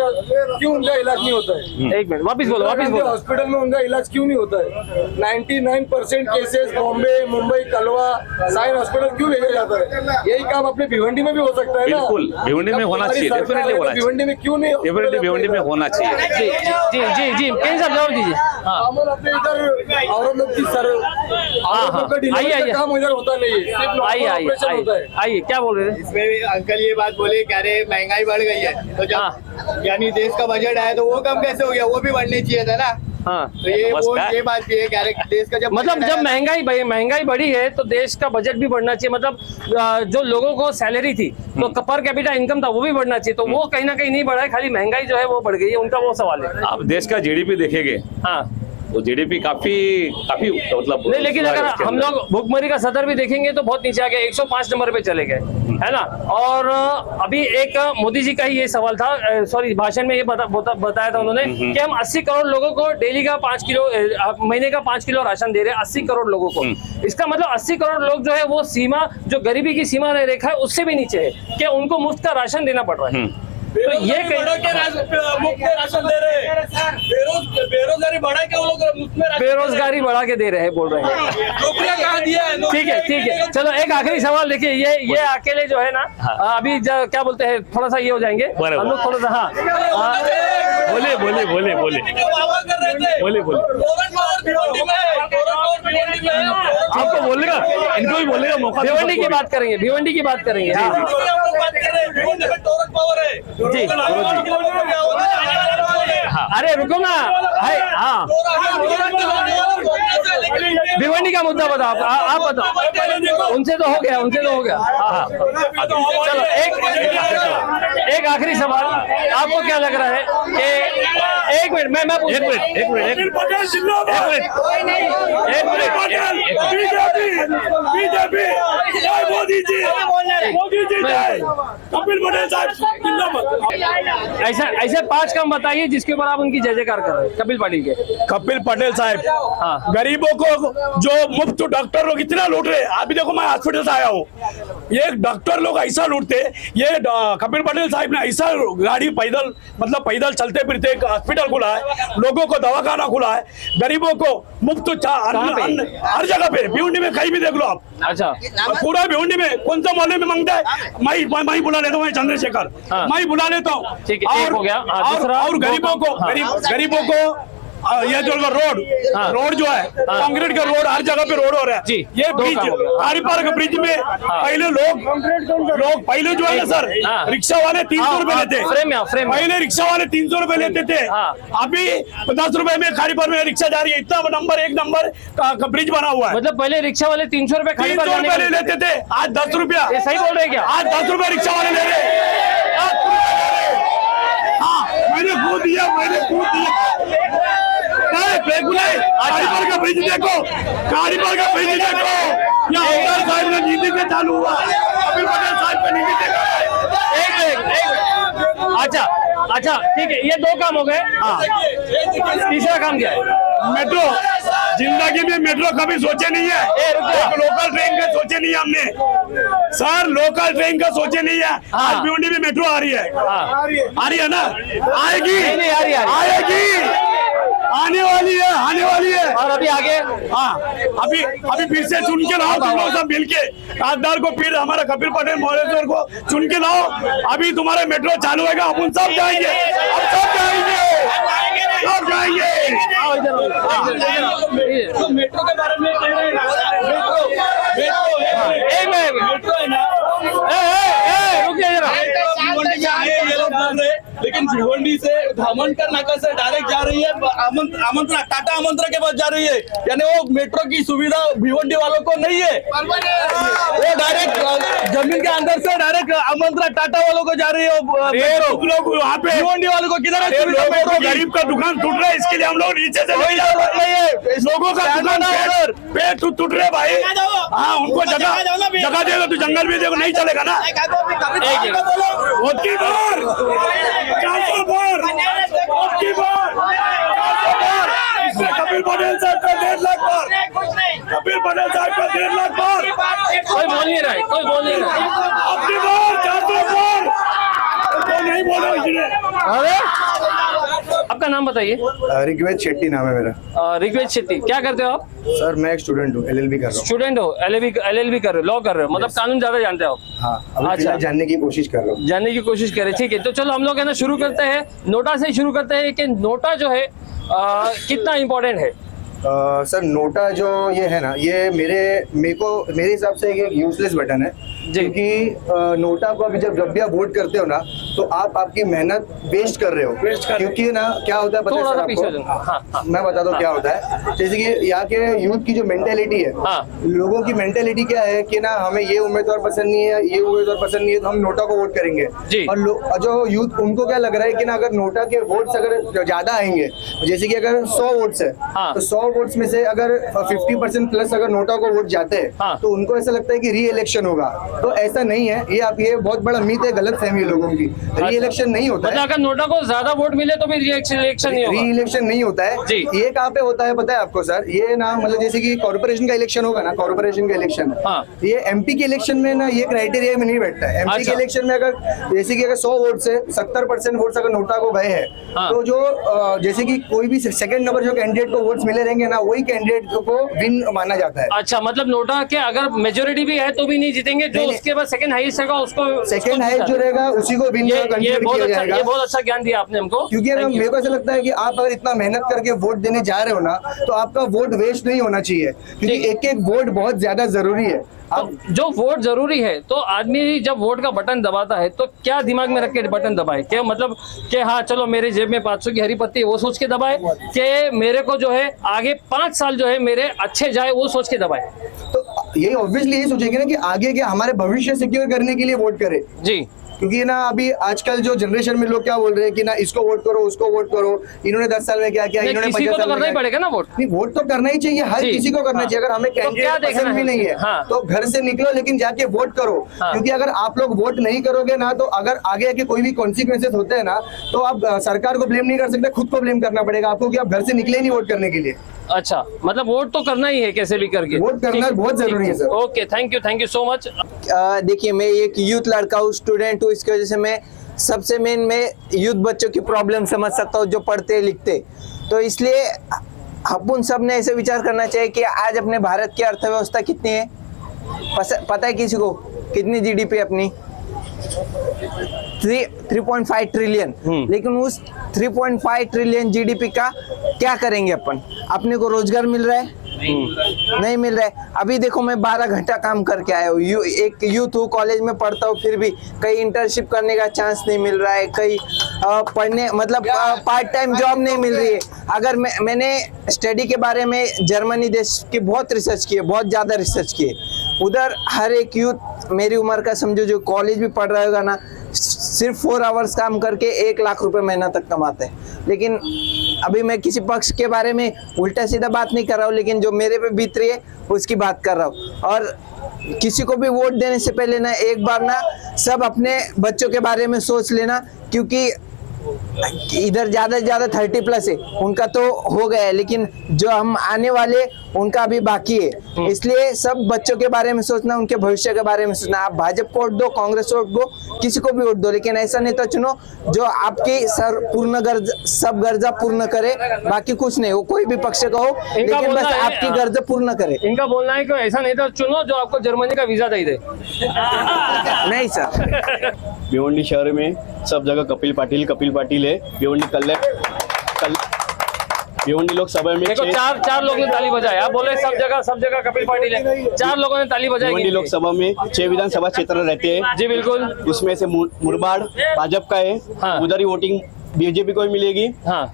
क्यों उनका इलाज नहीं होता है? एक मिनट वापिस बोलो। हॉस्पिटल में उनका इलाज क्यों नहीं होता है? 99% केसेस बॉम्बे, मुंबई, कलवा, साइन हॉस्पिटल क्यों लेके जाता है? यही काम अपने भिवंडी में भी हो सकता है ना? बिल्कुल, भिवंडी में होना चाहिए, डेफिनेटली होना चाहिए। भिवंडी में क्यों नहीं? डेफिनेटली भिवंडी में होना चाहिए। जी कहीं साहब जवाब दीजिए। हम अपने इधर औरत लोग की सर का डिलीवरी का काम इधर होता नहीं है, सिर्फ ऑपरेशन होता है। आइए, क्या बोल रहे थे? इसमें भी अंकल ये बात बोले कि अरे महंगाई बढ़ गई है, तो जब यानी देश का बजट आया तो वो कम कैसे हो गया? वो भी बढ़नी चाहिए था ना। तो ये बात भी है कि अरे देश का जब महंगाई बढ़ी है तो देश का बजट भी बढ़ना चाहिए। मतलब जो लोगों को सैलरी थी तो पर कैपिटा इनकम था वो भी बढ़ना चाहिए, तो वो कहीं ना कहीं नहीं बढ़ा है, खाली महंगाई जो है वो बढ़ गई है, उनका वो सवाल है। आप देश का जीडीपी देखेंगे, तो जीडीपी काफी मतलब नहीं, लेकिन अगर हम लोग भुखमरी का सदर भी देखेंगे तो बहुत नीचे आ गया, 105 नंबर पे चले गए, है ना। और अभी एक मोदी जी का ही ये सवाल था, सॉरी भाषण में ये बताया था उन्होंने कि हम 80 करोड़ लोगों को डेली का 5 किलो, महीने का 5 किलो राशन दे रहे हैं, 80 करोड़ लोगों को। इसका मतलब 80 करोड़ लोग जो है वो सीमा, जो गरीबी की सीमा रेखा है उससे भी नीचे है, कि उनको मुफ्त का राशन देना पड़ रहा है। तो ये मुफ्त राशन दे रहे हैं, बेरोजगारी बढ़ा के वो लोग मुफ्त में बेरोजगारी बढ़ा के दे रहे हैं, बोल रहे हैं। नौकरियां कहाँ दिया है? ठीक है, चलो एक आखिरी सवाल देखिए, ये अकेले जो है ना, अभी क्या बोलते हैं, थोड़ा सा ये हो जाएंगे हम लोग, थोड़ा सा बोले आपको बोलने का, इनको भी बोलने का मौका। भिवंडी की बात करेंगे जी। अरे रुको ना, हाँ भिवंडी का मुद्दा बताओ, आप बताओ। उनसे तो हो गया। हाँ चलो एक आखिरी सवाल, आपको क्या लग रहा है कि एक मिनट मैं बीजेपी मोदी जी कपिल पटेल साहब, ऐसे 5 काम बताइए जिसके ऊपर आप उनकी जय जयकार कर रहे हैं कपिल पाटिल के। कपिल पटेल साहब गरीबों को जो मुफ्त डॉक्टर लोग इतना लूट रहे, अभी देखो मैं हॉस्पिटल से आया हूँ, ये डॉक्टर लोग ऐसा लूटते, ये कपिल पटेल साहब ने ऐसा गाड़ी पैदल चलते फिरते एक हॉस्पिटल खुला है, लोगों को दवाखाना खुला है, गरीबों को मुफ्त हर जगह पे, भिवंडी में कहीं भी देख लो आप। अच्छा, पूरा भिवंडी में कौन सा मोहल्ले में मांगता है, मैं बुला लेता हूँ, चंद्रशेखर मैं बुला लेता हूँ। और गरीबों को ये जो रोड जो है कंक्रीट का रोड, हर जगह पे रोड हो रहा है। ये ब्रिज, आरी पार्क ब्रिज में पहले लोग पहले जो है ना सर, रिक्शा वाले 300 रुपए लेते, पहले रिक्शा वाले 300 रुपए लेते थे, अभी 50 रुपए में खाड़ी पर में रिक्शा जा रही है। इतना एक नंबर का ब्रिज बना हुआ है। मतलब पहले रिक्शा वाले 300 रुपए खाड़ी पर लेते थे, आज 10 रुपया। सही बोल रहे क्या? आज 10 रुपए रिक्शा वाले ले रहे। मैंने कूद दिया कारीपर का ब्रिज देखो, यहाँ अवतार साहब ने नीति से चालू हुआ, कपिल पटेल साहब का नीति देखा। अच्छा अच्छा ठीक है, ये 2 काम हो गए। तीसरा काम क्या है? मेट्रो, जिंदगी में मेट्रो कभी सोचे नहीं है। एक लोकल ट्रेन का सोचे नहीं है हमने सर, लोकल ट्रेन का सोचे नहीं है। आज भिवंडी में मेट्रो आ रही है, आ रही है ना, आएगी नहीं आ रही, आएगी, आने वाली है। और अभी आगे अभी फिर से चुन के लाओ तुम लोग सब मिलके, खासदार को, फिर हमारा कपिल पटेल मौलेश्वर को चुन के लाओ। अभी तुम्हारे मेट्रो चालू होगा, अपन सब जाएंगे, सब जाएंगे। तो मेट्रो के बारे में कह रहे हैं, मेट्रो है ना, रुकिए जरा। भिवंडी में आए ये लोग बोल रहे, लेकिन भिवंडी से धामनकर नाका से डायरेक्ट जा रही है, आमंत्रण टाटा आमंत्रण के पास जा रही है, यानी वो मेट्रो की सुविधा भिवंडी वालों को नहीं है। वो डायरेक्ट जमीन के अंदर से डायरेक्ट आमंत्रण टाटा वालों को जा रही है। तुम लोग वहाँ पे भिवंडी वालों को किधर है? गरीब का दुकान टूट रहा है, इसके लिए हम लोग नीचे से नहीं जा रहे। लोगों का दुकान पेट टूट रहे भाई। हाँ, उनको जगह देगा तो जंगल भी देखो, नहीं चलेगा ना। कपिल पटेल साहब का 1.5 लाख बार, कपिल पटेल साहब का 1.5 लाख बार। कोई बोल नहीं रहा है, कोई बोल नहीं रहा है। अपनी बार 400 बार तो नहीं बोला इसने। अरे आपका नाम बताइए। ऋग्वेद शेट्टी नाम है मेरा। ऋग्वेद शेट्टी, क्या करते हो आप? सर मैं एक स्टूडेंट हूँ, LLB कर रहा हूँ। स्टूडेंट हो, LLB कर रहे हो, लॉ कर रहे हो, मतलब कानून ज्यादा जानते हो? हाँ, अभी फिलहाल जानने की कोशिश कर रहा हूँ। जानने की कोशिश करें, ठीक है। तो चलो हम लोग है ना शुरू करते हैं, नोटा से ही शुरू करते हैं कि नोटा जो है कितना इम्पोर्टेंट है। सर नोटा जो ये है ना, ये मेरे हिसाब से एक यूजलेस बटन है, क्योंकि नोटा को अभी जब भी आप वोट करते हो ना, तो आप आपकी मेहनत वेस्ट कर रहे हो। क्योंकि ना क्या होता है पता है सर आपको? मैं बताता हूँ क्या होता है। जैसे कि यहाँ के यूथ की जो मेंटेलिटी है, लोगों की मेंटेलिटी क्या है कि ना हमें ये उम्मीदवार पसंद नहीं है, ये उम्मीदवार पसंद नहीं है, तो हम नोटा को वोट करेंगे। और जो यूथ, उनको क्या लग रहा है कि ना अगर नोटा के वोट्स अगर ज्यादा आएंगे, जैसे कि अगर 100 वोट्स है तो 100 वोट्स में से अगर 50% प्लस अगर नोटा को वोट जाते हैं तो उनको ऐसा लगता है कि री इलेक्शन होगा। तो ऐसा नहीं है, ये बहुत बड़ा मिथ है, गलत फहमी है लोगों की। री इलेक्शन नहीं होता है। अगर नोटा को ज्यादा वोट मिले तो भी री इलेक्शन नहीं होगा। री इलेक्शन नहीं होता है। ये कहाँ पे होता है पता है आपको सर? ये ना मतलब जैसे कि कॉर्पोरेशन का इलेक्शन होगा ना, कॉर्पोरेशन का इलेक्शन, ये MP के इलेक्शन में ना ये क्राइटेरिया में नहीं बैठता है। MP के इलेक्शन में अगर जैसे कि अगर 100 वोट से 70% वोट्स अगर नोटा को गए हैं, तो जो जैसे कि कोई भी सेकंड नंबर जो कैंडिडेट को वोट्स मिले रहेंगे ना, वही कैंडिडेट को विन माना जाता है। अच्छा, मतलब नोटा के अगर मेजोरिटी भी है तो भी नहीं जीतेंगे, जो उसके बाद सेकंड हाईएस्ट रहेगा उसको, सेकंड हाईएस्ट जो रहेगा उसी को विन किया जाएगा। ये बहुत अच्छा ज्ञान दिया आपने हमको। क्योंकि मेरे को ऐसा लगता है कि आप अगर इतना मेहनत करके वोट देने जा रहे हो ना, तो आपका वोट वेस्ट नहीं होना चाहिए, क्योंकि एक वोट बहुत ज्यादा जरूरी है। तो जो वोट जरूरी है, तो आदमी जब वोट का बटन दबाता है तो क्या दिमाग में रख के बटन दबाए? क्या मतलब कि हाँ चलो मेरे जेब में 500 की हरी पत्ती, वो सोच के दबाए, कि मेरे को जो है आगे 5 साल जो है मेरे अच्छे जाए, वो सोच के दबाए? तो यही ऑब्वियसली यही सोचेंगे ना कि आगे के हमारे भविष्य सिक्योर करने के लिए वोट करे जी। क्योंकि ना अभी आजकल जो जनरेशन में लोग क्या बोल रहे हैं कि ना इसको वोट करो, उसको वोट करो, इन्होंने 10 साल में क्या किया, इन्होंने 50 साल में करना ही पड़ेगा ना वोट। नहीं, वोट तो करना ही चाहिए, हर किसी को करना चाहिए। अगर हमें कैंडिडेट पसंद भी नहीं है तो घर से निकलो, लेकिन जाके वोट करो। क्योंकि अगर आप लोग वोट नहीं करोगे ना, तो अगर आगे के कोई भी कॉन्सिक्वेंसेस होते हैं ना, तो आप सरकार को ब्लेम नहीं कर सकते, खुद को ब्लेम करना पड़ेगा आपको कि आप घर से निकले नहीं वोट करने के लिए। अच्छा, मतलब वोट तो करना ही है कैसे भी करके, वोट करना बहुत जरूरी है sir. Okay, thank you so much. देखिए, मैं एक यूथ लड़का हूँ, स्टूडेंट हूँ, इसकी वजह से मैं सबसे मेन मैं यूथ बच्चों की प्रॉब्लम समझ सकता हूँ जो पढ़ते लिखते। तो इसलिए अपन सब ने ऐसे विचार करना चाहिए कि आज अपने भारत की अर्थव्यवस्था कितनी है, पता है किसी को? कितनी GDP अपनी? 3.5 ट्रिलियन। लेकिन उस 3.5 ट्रिलियन GDP का क्या करेंगे अपन? अपने को रोजगार मिल रहा है? नहीं मिल रहा है। अभी देखो, मैं 12 घंटा काम करके आया हूँ, एक यूथ हूँ, कॉलेज में पढ़ता हूँ, फिर भी कहीं इंटर्नशिप करने का चांस नहीं मिल रहा है, कहीं पढ़ने मतलब पार्ट टाइम जॉब नहीं मिल रही है। अगर मैंने स्टडी के बारे में जर्मनी देश की बहुत रिसर्च की है, बहुत ज़्यादा रिसर्च की है। उधर हर एक यूथ मेरी उम्र का समझो जो कॉलेज भी पढ़ रहा होगा ना, सिर्फ 4 आवर्स काम करके 1 लाख रुपए महीना तक कमाते हैं। लेकिन अभी मैं किसी पक्ष के बारे में उल्टा सीधा बात नहीं कर रहा हूँ, लेकिन जो मेरे पे बीत रही है उसकी बात कर रहा हूँ। और किसी को भी वोट देने से पहले ना एक बार ना सब अपने बच्चों के बारे में सोच लेना, क्योंकि इधर ज्यादा से ज्यादा 30+ है, उनका तो हो गया है, लेकिन जो हम आने वाले उनका अभी बाकी है। इसलिए सब बच्चों के बारे में सोचना, उनके भविष्य के बारे में सोचना। आप भाजपा को वोट दो, कांग्रेस को वोट दो, किसी को भी वोट दो, लेकिन ऐसा नेता चुनो जो आपकी सब गर्जा पूर्ण करे, बाकी कुछ नहीं। वो कोई भी पक्ष का हो, लेकिन बस आपकी गर्जा पूर्ण करे। इनका बोलना है कि ऐसा नेता चुनो जो आपको जर्मनी का वीजा दे दे। नहीं सर, भिवंडी शहर में सब जगह कपिल पाटिल है। भिवंडी लोकसभा में देखो चार लोग ने ताली बजाई। आप बोले सब जगह कपिल पाटिल है, 4 लोगों ने ताली बजाई। भिवंडी लोकसभा में 6 विधानसभा क्षेत्र रहते हैं। जी बिल्कुल। उसमें से मुरबाड भाजपा का है। हाँ। उधर ही वोटिंग बीजेपी को ही मिलेगी। हाँ।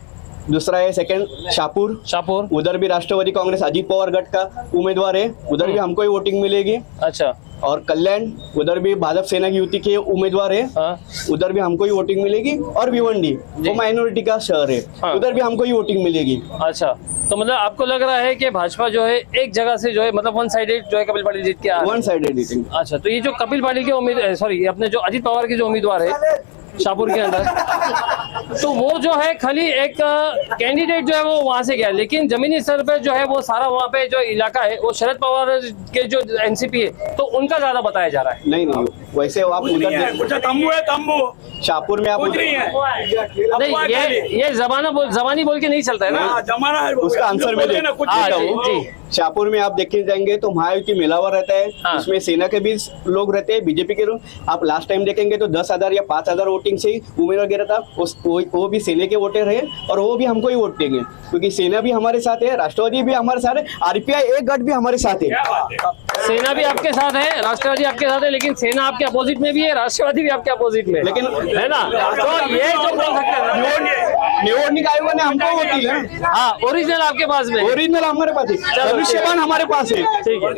दूसरा है सेकंड शाहपुर, उधर भी राष्ट्रवादी कांग्रेस अजीत पवार गट का उम्मीदवार है, उधर भी हमको ही वोटिंग मिलेगी। अच्छा। और कल्याण, उधर भी भाजपा सेना की युति के उम्मीदवार है। हाँ। उधर भी हमको ही वोटिंग मिलेगी। और भिवंडी वो माइनॉरिटी का शहर है। हाँ। उधर भी हमको ही वोटिंग मिलेगी। अच्छा, तो मतलब आपको लग रहा है कि भाजपा जो है एक जगह से जो है मतलब 1 साइडेड जो है कपिल पाटिल जीत के आ रहे हैं। 1 साइडेड ईटिंग। अच्छा, तो ये जो कपिल पाटिल के सॉरी अपने जो अजीत पवार के जो उम्मीदवार है शाहपुर के अंदर, तो वो जो है खाली एक कैंडिडेट जो है वो वहां से गया, लेकिन जमीनी स्तर पे जो है वो सारा वहाँ पे जो इलाका है वो शरद पवार के जो एनसीपी है तो उनका ज्यादा बताया जा रहा है। नहीं, वैसे आप उधर तंबू शाहपुर में आप नहीं, ये जबानी बोल के नहीं चलता है ना, जमाना है उसका आंसर में देता हूँ। शाहपुर में आप देखने जाएंगे तो महायुति मेलावा रहता है। हाँ। उसमें सेना के भी लोग रहते हैं, बीजेपी के लोग। आप लास्ट टाइम देखेंगे तो 10,000 या 5,000 वोटिंग से ही उम्मीदवार गिरा था। वो भी सेना के वोटर है और वो भी हमको ही वोट देंगे, क्योंकि सेना भी हमारे साथ है, राष्ट्रवादी भी हमारे साथ है, RPI एक गठ भी हमारे साथ है। सेना भी आपके साथ है, राष्ट्रवादी आपके साथ है, लेकिन सेना आपके अपोजिट में भी है, राष्ट्रवादी भी आपके अपोजिट में, लेकिन है ना। तो ये जो बोल सकते हैं निवडणूक आयोग ने हमको वोट दिया। हाँ, ओरिजिनल आपके पास में, ओरिजिनल हमारे पास है, भविष्यवाण हमारे पास है। ठीक है।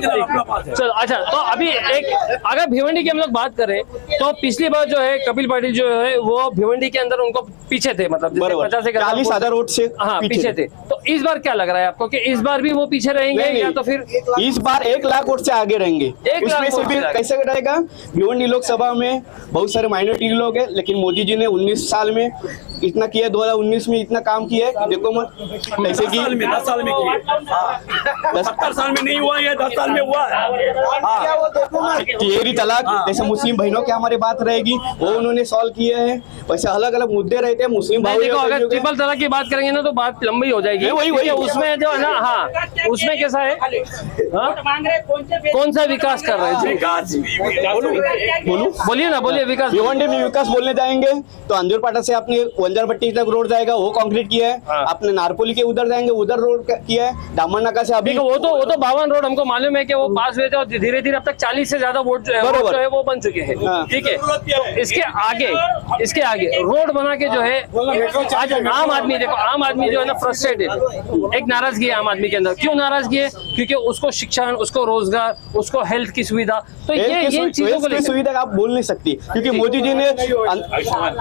चलो, अच्छा, तो अभी एक अगर भिवंडी की हम लोग बात करें तो पिछली बार जो है कपिल पाटिल जो है वो भिवंडी के अंदर उनको पीछे थे, मतलब 40,000 वोट से पीछे थे। तो इस बार क्या लग रहा है आपको कि इस बार भी वो पीछे रहेंगे या तो फिर इस बार 1 लाख वोट से आगे रहेंगे? उसमें से भी कैसे रहेगा? भिवंडी लोकसभा में बहुत सारे माइनॉरिटी लोग हैं, लेकिन मोदी जी ने 19 साल में इतना किया, 2019 में इतना काम किया है। देखो मत जैसे कि 10 साल में किए, 70 साल में नहीं हुआ, ये 10 साल में हुआ है। तिहेरी तलाक जैसे मुस्लिम बहनों की हमारी बात रहेगी, वो उन्होंने सॉल्व किए हैं। वैसे अलग अलग मुद्दे रहते हैं मुस्लिम भाई। देखो, अगर ट्रिपल तलाक की बात करेंगे ना तो बात लंबी हो जाएगी। वही उसमें जो है ना, हाँ, उसमें कैसा है, कौन सा विकास कर रहे हैं? बोलिए ना, बोलिए। विकास, भिवंडी में विकास बोलने जाएंगे तो अंजूरपाटा से आपने वंजारपट्टी तक रोड जाएगा, वो कंक्रीट किया है। आपने नारपोली के उधर जाएंगे, उधर रोड किया है। दामन नाका से अभी वो तो 52 रोड हमको मालूम है कि वो पास हुए थे और धीरे धीरे अब तक 40 से ज्यादा वोट जो है वो बन चुके हैं। ठीक है, तो इसके आगे रोड बना के जो है आज आम आदमी, देखो आम आदमी जो है ना फ्रस्ट्रेटेड, एक नाराजगी है आम आदमी के अंदर। क्यों नाराजगी है? क्योंकि उसको शिक्षण, उसको रोजगार, उसको हेल्थ की सुविधा, तो ये चीजों को सुविधा आप बोल नहीं सकती, क्योंकि मोदी जी ने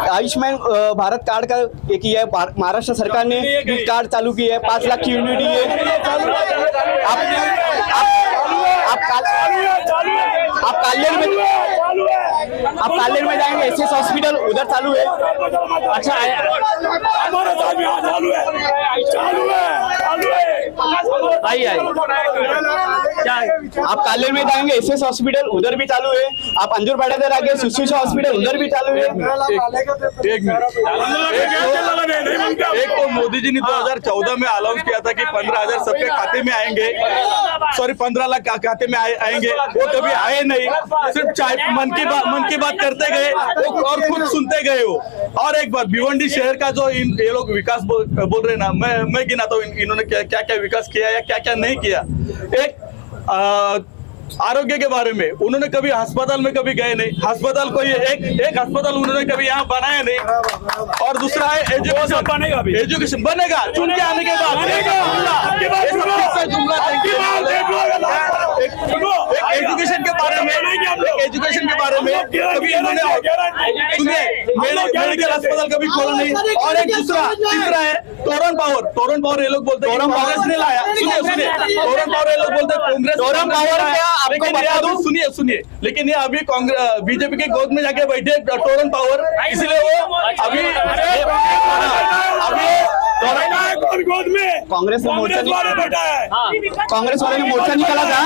आयुष्मान भारत कार्ड का किया है, महाराष्ट्र सरकार ने कार्ड चालू किया है, 5 लाख की यूनिटी है। आप कालेर में जाएंगे, SS हॉस्पिटल उधर चालू है। अच्छा, आइए आप कालेर में जाएंगे, SS हॉस्पिटल उधर भी चालू है। आप अंजूरपाड़ा से आगे सुश्रुषा हॉस्पिटल उधर भी चालू है। एक तो मोदी जी ने 2014 में अनाउंस किया था कि 15,000 सबके खाते में आएंगे, सॉरी 15 लाख खाते में आएंगे, वो कभी आए नहीं, सिर्फ मन की बात करते गए और खुद सुनते गए हो। और एक बार भिवंडी शहर का जो ये लोग विकास बोल रहे ना, मैं गिनाता हूँ इन्होंने क्या क्या विकास किया या क्या क्या नहीं किया। एक आरोग्य के बारे में उन्होंने कभी अस्पताल में कभी गए नहीं, अस्पताल कोई एक अस्पताल उन्होंने कभी यहाँ बनाया नहीं। और दूसरा है एजुकेशन बनेगा चुन के आने के बाद। एजुकेशन के बारे में कभी इन्होंने मेडिकल अस्पताल कभी खोला नहीं। और एक तीसरा है तोरण पावर ये लोग बोलते हैं कांग्रेस ने लाया। सुनिए तोरण पावर ये लोग बोलते हैं कांग्रेस आपको बता दूं, सुनिए, लेकिन ये अभी कांग्रेस बीजेपी के गोद में जाके बैठे टोरन पावर, इसलिए वो अभी गोद में कांग्रेस ने मोर्चा बैठा है। कांग्रेस वाले ने मोर्चा निकाला था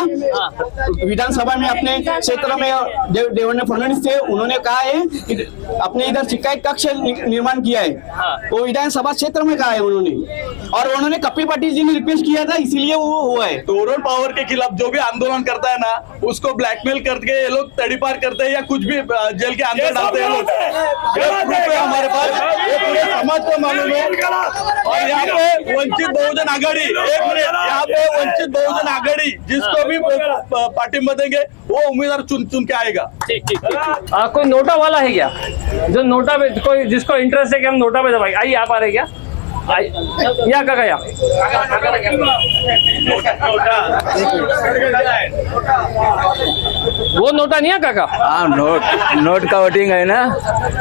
विधानसभा में अपने क्षेत्र में। देवेंद्र फडणवीस थे, उन्होंने कहा है कि अपने इधर शिकायत कक्ष निर्माण किया है, वो विधानसभा क्षेत्र में कहा है उन्होंने, और उन्होंने कपिल पाटिल जी ने रिक्वेस्ट किया था, इसीलिए वो हुआ है। टोरन पावर के खिलाफ जो भी आंदोलन करता है ना, उसको ब्लैकमेल करके ये लोग तड़ीपार करते हैं या कुछ भी जेल के अंदर डालते हैं लोग। ये प्रूफ है हमारे पास, ये पूरे समाज को मालूम है। और यहाँ पे वंचित बहुजन आघाड़ी, एक मिनट, यहाँ पे वंचित बहुजन आघाड़ी जिसको भी पार्टिंबा देंगे वो उम्मीदवार चुन के आएगा। ठीक। कोई नोटा वाला है क्या, जो नोटा पे कोई जिसको इंटरेस्ट है कि हम नोटा पे दबाएंगे? आइए, आप आ रहे क्या? या काका या वो नोटा नहीं है काका? हाँ, नोट का वोटिंग है ना।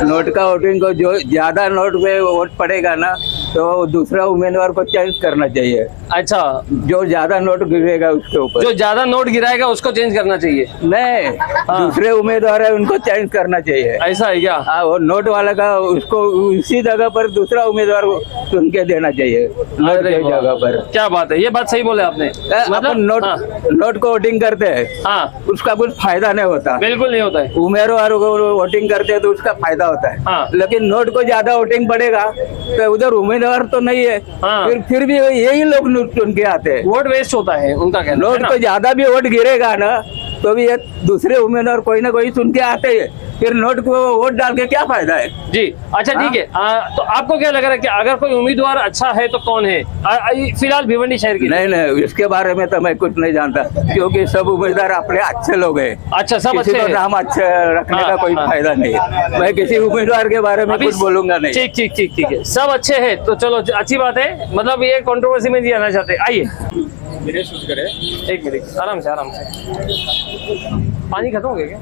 नोट का वोटिंग को जो ज्यादा नोट पे वोट पड़ेगा ना, तो दूसरा उम्मीदवार को चेंज करना चाहिए। अच्छा, जो ज्यादा नोट गिरेगा उसके ऊपर, जो ज्यादा नोट गिराएगा उसको चेंज करना चाहिए? नहीं, दूसरे उम्मीदवार है उनको चेंज करना चाहिए। ऐसा है क्या? हाँ, वो नोट वाला का उसको उसी जगह पर दूसरा उम्मीदवार चुन के देना चाहिए, नोट की जगह पर। क्या बात है, ये बात सही बोले आपने। मतलब नोट को वोटिंग करते हैं, हाँ, उसका कुछ फायदा नहीं होता। बिल्कुल नहीं होता है। उम्मीदवार को वोटिंग करते हैं तो उसका फायदा होता है, हाँ। लेकिन नोट को ज्यादा वोटिंग पड़ेगा तो उधर उम्मीदवार तो नहीं है, हाँ। फिर भी यही लोग चुन के आते हैं। वोट वेस्ट होता है उनका कहना। नोट को ज्यादा भी वोट गिरेगा ना, तो भी ये दूसरे उम्मीदवार कोई ना कोई चुन के आते हैं, फिर नोट को वोट डाल के क्या फायदा है? जी, अच्छा, ठीक है। तो आपको क्या लग रहा है कि अगर कोई उम्मीदवार अच्छा है तो कौन है फिलहाल भिवंडी शहर की? नहीं, इसके बारे में तो मैं कुछ नहीं जानता, क्योंकि सब उम्मीदवार अपने अच्छे लोग हैं। अच्छा, सब किसी अच्छे को नाम अच्छे रखने का कोई फायदा नहीं है। मैं किसी उम्मीदवार के बारे में कुछ बोलूंगा नहीं। ठीक है, सब अच्छे हैं तो चलो, अच्छी बात है। मतलब ये कंट्रोवर्सी में नहीं आना चाहते। आइए, एक मिनट, आराम से। पानी खत्म हो गया क्या?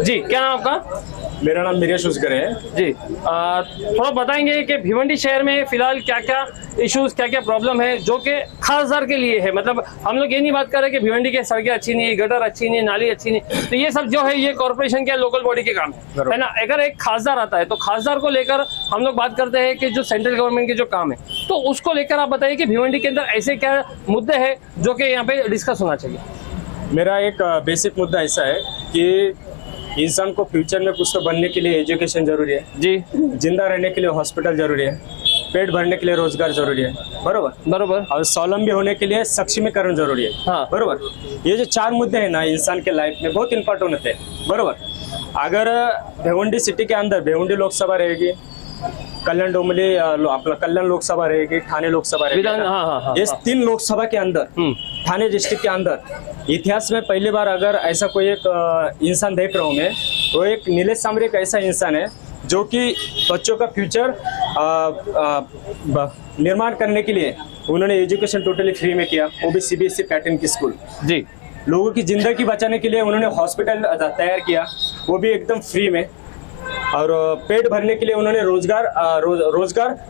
जी, क्या नाम आपका? मेरा नाम मीरेश उसगर है जी। थोड़ा बताएंगे कि भिवंडी शहर में फिलहाल क्या क्या इश्यूज, क्या क्या प्रॉब्लम है जो कि खासदार के लिए है? मतलब हम लोग ये नहीं बात कर रहे कि भिवंडी की सड़कें अच्छी नहीं है, गटर अच्छी नहीं है, नाली अच्छी नहीं, तो ये सब जो है ये कॉर्पोरेशन के लोकल बॉडी के काम है ना। अगर एक खासदार आता है तो खासदार को लेकर हम लोग बात करते हैं कि जो सेंट्रल गवर्नमेंट के जो काम है, तो उसको लेकर आप बताइए कि भिवंडी के अंदर ऐसे क्या मुद्दे हैं जो कि यहाँ पे डिस्कस होना चाहिए? मेरा एक बेसिक मुद्दा ऐसा है कि इंसान को फ्यूचर में कुछ तो बनने के लिए एजुकेशन जरूरी है जी, जिंदा रहने के लिए हॉस्पिटल जरूरी है, पेट भरने के लिए रोजगार जरूरी है, बरोबर, और स्वावलंबी होने के लिए सक्षमीकरण जरूरी है, हाँ, बरोबर। ये जो 4 मुद्दे हैं ना इंसान के लाइफ में बहुत इंपॉर्टेंट होते हैं, बरोबर। अगर भिवंडी सिटी के अंदर भिवंडी लोकसभा रहेगी, कल्याण डोंबिवली अपना कल्याण लोकसभा रहेगी, ठाणे लोकसभा रहेगी, हाँ, ये 3 लोकसभा के अंदर, ठाणे डिस्ट्रिक्ट के अंदर इतिहास में पहली बार अगर ऐसा कोई एक इंसान देख रहा हूँ मैं, तो एक नीलेश सांबरे एक ऐसा इंसान है जो कि बच्चों का फ्यूचर निर्माण करने के लिए उन्होंने एजुकेशन टोटली फ्री में किया, वो भी CBSE पैटर्न की स्कूल जी। लोगों की जिंदगी बचाने के लिए उन्होंने हॉस्पिटल तैयार किया, वो भी एकदम फ्री में, और पेट भरने के लिए उन्होंने रोजगार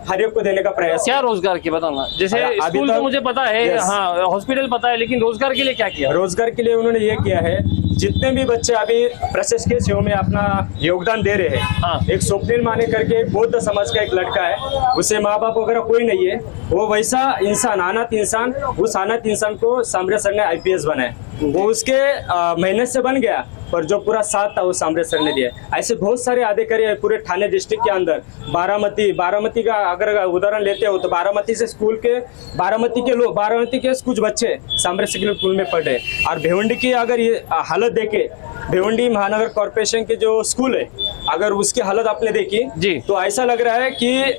हर एक को देने का प्रयास। क्या रोजगार की बताना? जैसे स्कूल तो मुझे पता है, हाँ, हॉस्पिटल पता है, लेकिन रोजगार के लिए क्या किया? रोजगार के लिए उन्होंने ये किया है, जितने भी बच्चे अभी प्रशासकीय सेवा में अपना योगदान दे रहे हैं, हाँ, एक स्वप्निल माने करके एक बौद्ध समाज का एक लड़का है, उसे माँ बाप वगैरह कोई नहीं है, वो वैसा इंसान, अनाथ इंसान, उस अनाथ इंसान को सांबरे सर ने IPS बनाया, वो उसके मेहनत से बन गया, पर जो पूरा साथ था वो सांबरे सर ने दिया। ऐसे बहुत सारे अधिकारी है पूरे ठाणे डिस्ट्रिक्ट के अंदर। बारामती का अगर उदाहरण लेते हो तो बारामती से स्कूल के बारामती के कुछ बच्चे सांबरे स्कूल में पढ़ रहे, और भिवंडी की अगर ये हालत देखे, भिवंडी महानगर कॉर्पोरेशन के जो स्कूल है, अगर उसकी हालत आपने देखी जी, तो ऐसा लग रहा है कि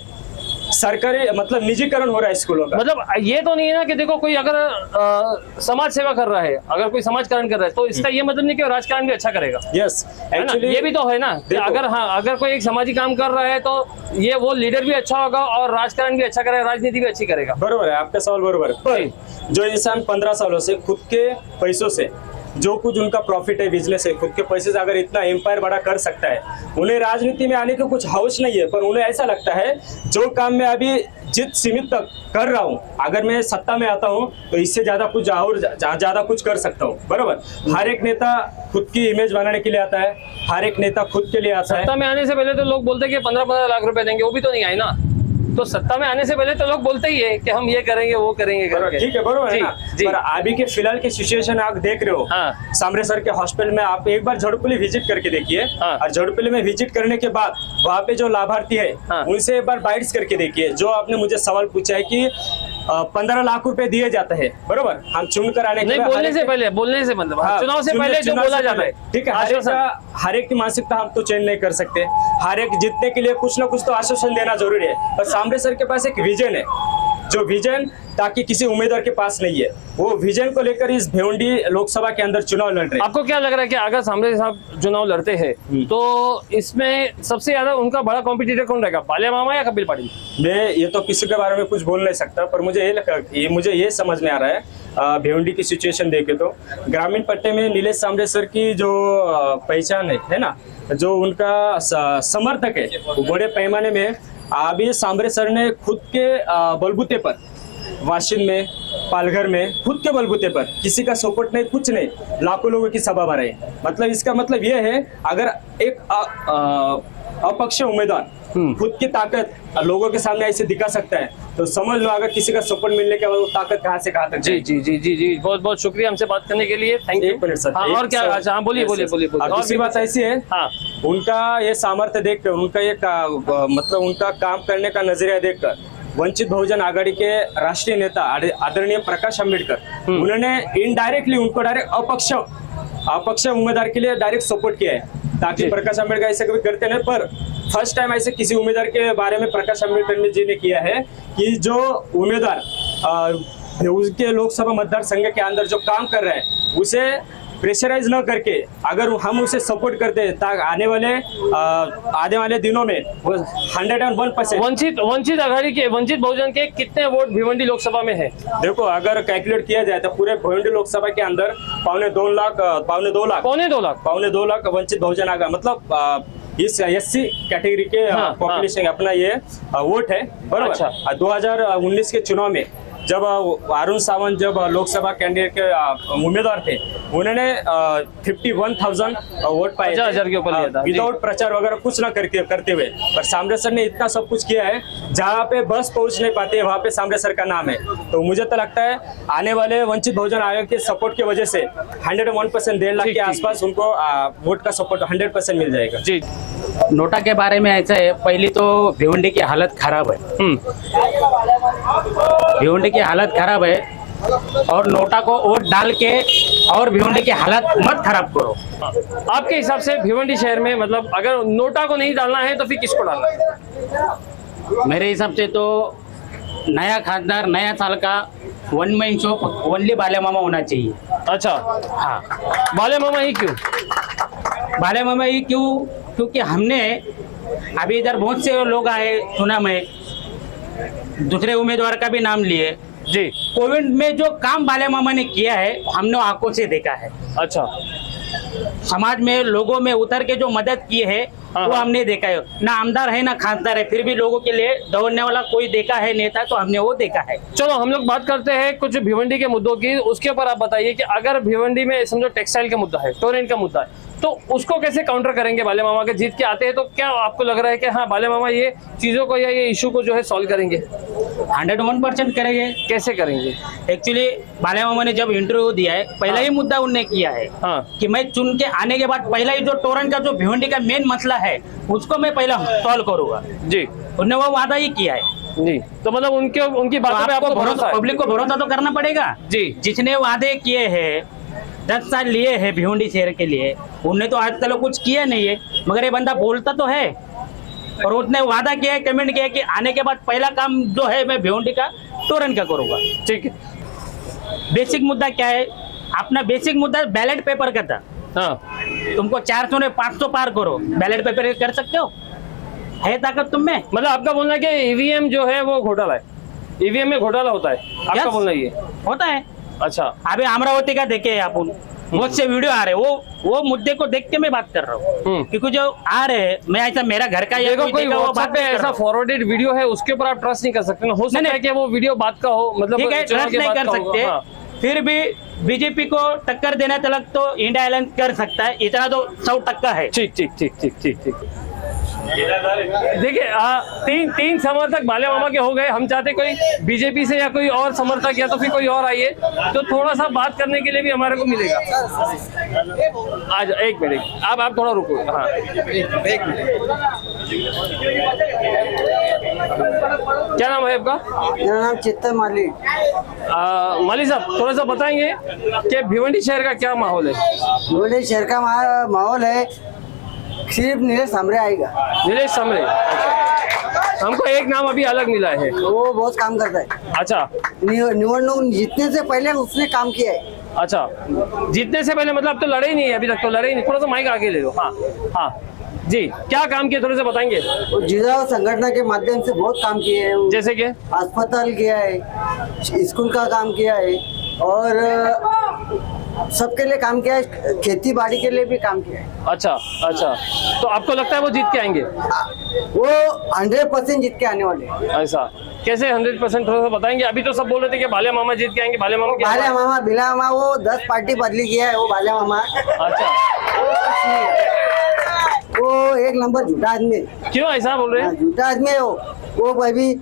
सरकारी मतलब निजीकरण हो रहा है स्कूलों का। मतलब ये तो नहीं है ना कि देखो कोई अगर समाज सेवा कर रहा है, अगर कोई समाजकारण कर रहा है, तो इसका ये मतलब नहीं कि राजकारण भी अच्छा करेगा। यस, एक्चुअली ये भी तो है ना कि अगर कोई एक सामाजिक काम कर रहा है तो ये वो लीडर भी अच्छा होगा और राजकारण भी अच्छा करेगा, राजनीति भी अच्छी करेगा। बरोबर है, आपका सवाल बरोबर है। पर जो इंसान 15 सालों से खुद के पैसों से जो कुछ उनका प्रॉफिट है, बिजनेस है, खुद के पैसे से अगर इतना एम्पायर बड़ा कर सकता है, उन्हें राजनीति में आने की कुछ हौस नहीं है, पर उन्हें ऐसा लगता है जो काम में अभी जित सीमित तक कर रहा हूँ, अगर मैं सत्ता में आता हूँ तो इससे ज्यादा कुछ और ज्यादा कुछ कर सकता हूँ। बराबर, हर एक नेता खुद की इमेज बनाने के लिए आता है, हर एक नेता खुद के लिए आता है। सत्ता में आने से पहले तो लोग बोलते हैं कि 15-15 लाख रुपए देंगे, वो भी तो नहीं आए ना। तो सत्ता में आने से पहले तो लोग बोलते ही है कि हम ये करेंगे वो करेंगे करके। ठीक है, बरोबर है ना। पर अभी के फिलहाल की सिचुएशन आप देख रहे हो, सामरे सर के हॉस्पिटल में आप एक बार झड़पली विजिट करके देखिए, और झड़पली में विजिट करने के बाद वहाँ पे जो लाभार्थी है उनसे एक बार बाइट्स करके देखिए। जो आपने मुझे सवाल पूछा है कि 15 लाख रुपए दिए जाते हैं, बरोबर, हम चुन कर आने के नहीं, बोलने से मतलब चुनाव से पहले जो बोला जाता है, ठीक है। हर एक की मानसिकता हम तो चेंज नहीं कर सकते, हर एक जीतने के लिए कुछ ना कुछ तो आश्वासन देना जरूरी है। और सामरे सर के पास एक विजन है, जो विजन ताकि किसी उम्मीदवार के पास नहीं है, वो विजन को लेकर इस भिवंडी लोकसभा के अंदर चुनाव लड़ रहे हैं। आपको क्या लग रहा है कि अगर सामरे साहब चुनाव लड़ते हैं तो इसमें सबसे ज्यादा उनका बड़ा कॉम्पिटिटर कौन रहेगा, बालिया मामा या कपिल पाटिल? मैं ये तो किसी के बारे में कुछ बोल नहीं सकता, पर मुझे ये समझ में आ रहा है भिवंडी की सिचुएशन देखे तो ग्रामीण पट्टे में नीलेश सामरे सर की जो पहचान है ना, जो उनका समर्थक है, वो बड़े पैमाने में अभी सामरे सर ने खुद के बलबूते पर वाशिम में, पालघर में, खुद के बलबूते पर, किसी का सपोर्ट नहीं, कुछ नहीं, लाखों लोगों की सभा भराई। मतलब इसका मतलब ये है, अगर एक अपक्ष उम्मीदवार खुद की ताकत लोगों के सामने ऐसे दिखा सकता है, तो समझ लो अगर किसी का सपोर्ट मिलने के बाद वो ताकत कहाँ से कहाँ तक। जी जी जी जी जी, बहुत बहुत शुक्रिया हमसे बात करने के लिए, थैंक यू। 1 minute sir. और क्या? अच्छा, बोलिए। दूसरी बात ऐसी है, उनका ये सामर्थ्य देखकर, उनका ये मतलब उनका काम करने का नजरिया देखकर वंचित बहुजन आघाड़ी के राष्ट्रीय नेता आदरणीय प्रकाश अम्बेडकर, उन्होंने इनडायरेक्टली उनको डायरेक्ट अपक्ष उम्मीदवार के लिए डायरेक्ट सपोर्ट किया है, ताकि प्रकाश अम्बेडकर ऐसे कभी करते नहीं। पर फर्स्ट टाइम ऐसे किसी उम्मीदवार के बारे में प्रकाश अम्बेडकर जी ने किया है कि जो उम्मीदवार उसके लोकसभा मतदार संघ के अंदर जो काम कर रहे हैं उसे प्रेशराइज न करके अगर हम उसे सपोर्ट करते हैं, आने वाले दिनों में 101% वंचित आघाड़ी के, वंचित बहुजन के कितने वोट भिवंडी लोकसभा में है? देखो, अगर कैलकुलेट किया जाए तो पूरे भिवंडी लोकसभा के अंदर पौने दो लाख वंचित बहुजन आघाड़ी, मतलब इस SC कैटेगरी के पॉपुलेशन अपना ये वोट है, बराबर। अच्छा। 2019 के चुनाव में जब अरुण सावंत जब लोकसभा कैंडिडेट के उम्मीदवार थे, उन्होंने 51,000 वोट पाए, 50,000 के ऊपर लिया था, विदाउट प्रचार वगैरह कुछ ना करते हुए। पर सामरे सर ने इतना सब कुछ किया है, जहाँ पे बस पहुंच नहीं पाती है वहाँ पे सामरे सर का नाम है। तो मुझे तो लगता है आने वाले वंचित बहुजन आयोग के सपोर्ट की वजह से 101% 1.5 लाख के आसपास उनको वोट का सपोर्ट 100% मिल जाएगा। जी, नोटा के बारे में ऐसा है, पहली तो भिवंडी की हालत खराब है, भिवंडी की हालत खराब है, और नोटा को वोट डाल के और भिवंडी की हालत मत खराब करो। आपके हिसाब से भिवंडी शहर में, मतलब अगर नोटा को नहीं डालना है तो फिर किसको डालना है? मेरे हिसाब से तो नया खासदार, नया साल का one man show only Ballia मामा होना चाहिए। अच्छा, हाँ। बालिया मामा ही क्यों? बालिया मामा ही क्यों? क्योंकि हमने अभी इधर बहुत से लोग आए चुनाव में, दूसरे उम्मीदवार का भी नाम लिए जी। कोविड में जो काम बालिया मामा ने किया है हमने आंखों से देखा है। अच्छा, समाज में लोगों में उतर के जो मदद की है वो हमने देखा है। ना आमदार है ना खासदार है, फिर भी लोगों के लिए दौड़ने वाला कोई देखा है नेता, तो हमने वो देखा है। चलो हम लोग बात करते हैं कुछ भिवंडी के मुद्दों की। उसके ऊपर आप बताइए कि अगर भिवंडी में समझो टेक्सटाइल का मुद्दा है, टोरेंट का मुद्दा है, तो उसको कैसे काउंटर करेंगे? बालिया मामा के जीत के आते हैं तो क्या आपको लग रहा है कि हाँ बालिया मामा ये चीजों को या ये इशू को जो है सॉल्व करेंगे? 101% करेंगे। कैसे करेंगे? एक्चुअली बालिया मामा ने जब इंटरव्यू दिया है, पहला ही मुद्दा उन्होंने किया है कि मैं चुन के आने के बाद पहला ही जो टोरेंट का जो भिवंडी का मेन मसला है उसको मैं पहला सॉल्व करूंगा जी। उन्होंने वो वादा ही किया है जी। तो मतलब उनकी बातों पे आपको भरोसा है? पब्लिक को भरोसा तो करना पड़ेगा जी। जिसने वादे किए हैं 10 साल लिए हैं भिवंडी शहर के लिए, उन्होंने तो आज तक कुछ किया नहीं है, मगर ये बंदा बोलता तो है और उसने वादा किया है, कमेंट किया है कि आने के बाद पहला काम जो है मैं भिवंडी का टोरेंट का करूंगा। ठीक है। बेसिक मुद्दा क्या है? अपना बेसिक मुद्दा बैलेट पेपर का था। तुमको 400 ने 500 पार करो, बैलेट पेपर कर सकते हो? है ताकत तुम में? मतलब आपका बोलना है कि ईवीएम जो है वो घोटाला है, ईवीएम में घोटाला होता है, आपका बोलना ये होता है। अच्छा, अभी अमरावती का देखे अपन, बहुत से वीडियो आ रहे हैं, वो मुद्दे को देख के मैं बात कर रहा हूँ, क्योंकि जो आ रहे हैं मैं ऐसा मेरा घर का या देखो कोई कोई देगा वो WhatsApp बात पे नहीं कर ऐसा रहा हूँ। फॉरवर्डेड वीडियो है, उसके ऊपर आप ट्रस्ट नहीं कर सकते ना। हो सकता है कि वो वीडियो बात का हो, मतलब ठीक है, चुनाव ट्रस्ट के नहीं बाद कर का होगा। सकते, हाँ। फिर भी बीजेपी को टक्कर देने तक तो इंडिया अलायंस कर सकता है, इतना तो 100% है। ठीक ठीक ठीक ठीक ठीक ठीक। देखिए तीन समर्थक बाल्या मामा के हो गए। हम चाहते कोई बीजेपी से या कोई और समर्थक या तो फिर कोई और आइए तो थोड़ा सा बात करने के लिए भी हमारे को मिलेगा। आज एक मिनट आप थोड़ा रुको। हाँ एक मिनट। क्या नाम है आपका? मेरा नाम चित्तर माली। माली साहब थोड़ा सा बताएंगे कि भिवंडी शहर का क्या माहौल है? भिवंडी शहर का माहौल है, सिर्फ नीलेश सामरे आएगा। नीलेश सामरे, हमको एक नाम अभी अलग मिला है, वो बहुत काम करता है। अच्छा, निवडणूक जीतने से पहले उसने काम किया है। अच्छा, जीतने से पहले मतलब अब तो लड़े ही नहीं है, अभी तक तो लड़े ही नहीं। थोड़ा सा माइक आगे ले लो। हाँ हाँ जी, क्या काम किया थोड़े से बताएंगे? वो जिला संगठन के माध्यम से बहुत काम किए हैं। जैसे कि अस्पताल किया है, स्कूल का काम किया है और सबके लिए काम किया है, खेती बाड़ी के लिए भी काम किया है। अच्छा अच्छा, तो आपको लगता है वो जीत के आएंगे? वो 100% जीत के आने वाले हैं। ऐसा कैसे 100%? थोड़ा सा बताएंगे। अभी तो सब बोल रहे थे कि बाल्या मामा जीत के आएंगे, बाल्या मामा बिला मामा वो 10 पार्टी बदली किया है, वो बाल्या मामा। अच्छा, वो एक नंबर झूठा आदमी। क्यों ऐसा बोल रहे हैं? झूठा आदमी है वो अभी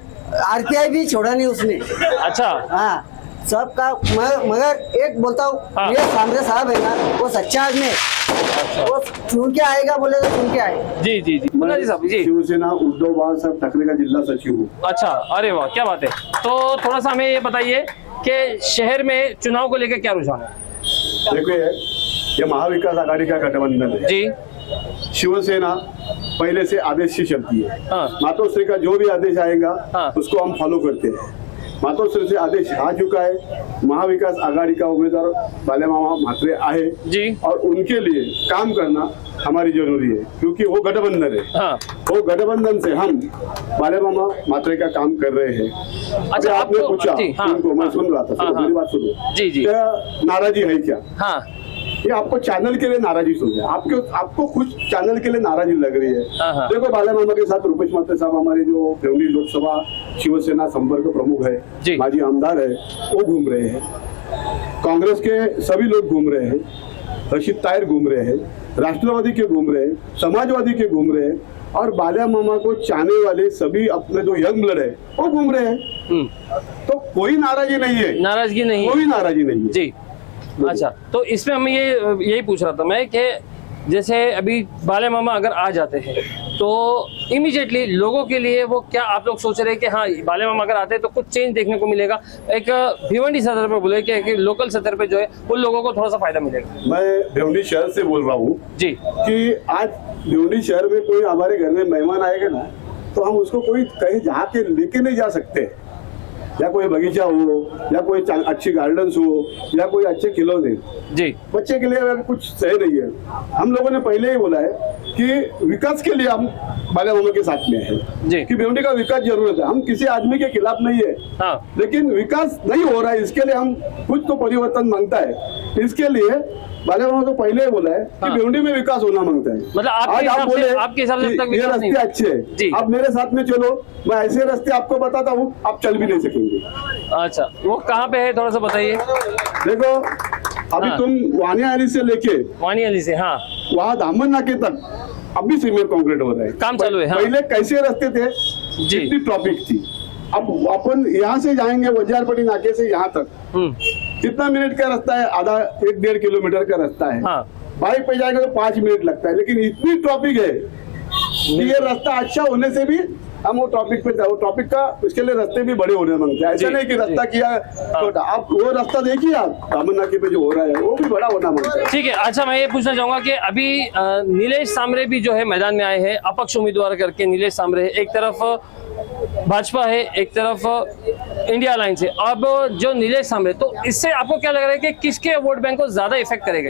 RPI भी छोड़ा नहीं उसने। अच्छा, हाँ सबका मगर एक बोलता हूँ, ये सामने साहब है ना, वो सच्चा आदमी है। वो चुन के आएगा, बोले तो चुन के आएगा। जी जी जी, जी साहब जी। शिवसेना उद्धव बाळासाहेब ठाकरे का जिला सचिव हूँ। अच्छा, अरे वाह क्या बात है। तो थोड़ा सा हमें ये बताइए कि शहर में चुनाव को लेकर क्या रुझान है? देखिए, ये महाविकास आघाड़ी का गठबंधन है जी। शिवसेना पहले से आदेश से चलती है। मातोश्री का जो भी आदेश आएगा उसको हम फॉलो करते हैं। मातोश्री से आदेश आ चुका है, महाविकास आघाड़ी का उम्मीदवार बाल्या मामा म्हात्रे आए जी, और उनके लिए काम करना हमारी जरूरी है, क्योंकि वो गठबंधन है। वो गठबंधन से हम बाल्या मामा म्हात्रे का काम कर रहे हैं। अच्छा, आपने पूछा उनको, मैं सुन रहा था, मेरी बात सुनो जी जी। क्या नाराजी है क्या? हाँ, ये आपको चैनल के लिए नाराजी सुन रहे हैं, आपको खुद चैनल के लिए नाराजी लग रही है। देखो, बाल्या मामा के साथ रुपेश म्हात्रे साहब हमारे जो भिवंडी लोकसभा शिवसेना संपर्क प्रमुख है, माजी आमदार है, वो घूम रहे हैं। कांग्रेस के सभी लोग घूम रहे हैं, रशीद ताहिर घूम रहे हैं, राष्ट्रवादी के घूम रहे हैं, समाजवादी के घूम रहे हैं, और बाल्या मामा को चाहने वाले सभी अपने जो यंग ब्लड है वो घूम रहे हैं। तो कोई नाराजी नहीं है, नाराजगी नहीं, कोई नाराजी नहीं है जी। अच्छा, तो इसमें हम यही पूछ रहा था मैं कि जैसे अभी बाल्या मामा अगर आ जाते हैं तो इमीडिएटली लोगों के लिए वो क्या आप लोग सोच रहे हैं कि हाँ बाल्या मामा अगर आते हैं तो कुछ चेंज देखने को मिलेगा? एक भिवंडी सतर पे बोले कि लोकल सतर पे जो है उन लोगों को थोड़ा सा फायदा मिलेगा। मैं भिवंडी शहर से बोल रहा हूँ जी, कि आज भिवंडी शहर में कोई हमारे घर में मेहमान आएगा ना, तो हम उसको कोई कहीं जहाँ के लेके नहीं जा सकते, या कोई बगीचा हो, या कोई अच्छी गार्डन्स हो, या कोई अच्छे खिलौने जी, बच्चे के लिए कुछ सही नहीं है। हम लोगों ने पहले ही बोला है कि विकास के लिए हम बाल्या मामा के साथ में हैं जी, कि भिवंडी का विकास जरूरत है। हम किसी आदमी के खिलाफ नहीं है, लेकिन विकास नहीं हो रहा है, इसके लिए हम कुछ तो परिवर्तन मांगता है। इसके लिए बाल्या मामा तो पहले ही बोला है कि भिवंडी में विकास होना मांगता है। मतलब आपके हिसाब से ये रास्ते अच्छे हैं, आप मेरे साथ में चलो, मैं ऐसे रास्ते आपको बताता हूँ, आप चल भी नहीं सकेंगे। अच्छा, वो कहाँ पे है थोड़ा सा बताइए। देखो, अभी तुम वानिया अली से लेके वानिया अली से वहाँ दामन नाके तक अभी सीमेंट कंक्रीट हो रहा है, काम चालू है। पहले कैसे रास्ते थे, जितनी ट्रैफिक थी, अब अपन यहाँ से जाएंगे वजियारपट्टी नाके से यहाँ तक कितना मिनट का रास्ता है? आधा 1-1.5 किलोमीटर का रास्ता है। बाइक पे जाएंगे तो 5 मिनट लगता है, लेकिन इतनी ट्रैफिक है कि ये रास्ता अच्छा होने से भी हम वो टॉपिक पे वो टॉपिक का उसके लिए रास्ते भी बड़े होने मांगते हैं। ऐसा नहीं कि रास्ता किया तो आप वो रास्ता देखिए, आप दामन नाके पे जो हो रहा है वो भी बड़ा होना मांगता है। ठीक है। अच्छा, मैं ये पूछना चाहूंगा कि अभी नीलेश सामरे भी जो है मैदान में आए हैं, अपक्ष उम्मीदवार करके नीलेश सामरे। एक तरफ भाजपा है, एक तरफ इंडिया अलायंस है। अब जो नीलेश सामरे, तो इससे आपको क्या लग रहा है कि किसके वोट बैंक को ज्यादा इफेक्ट करेगा?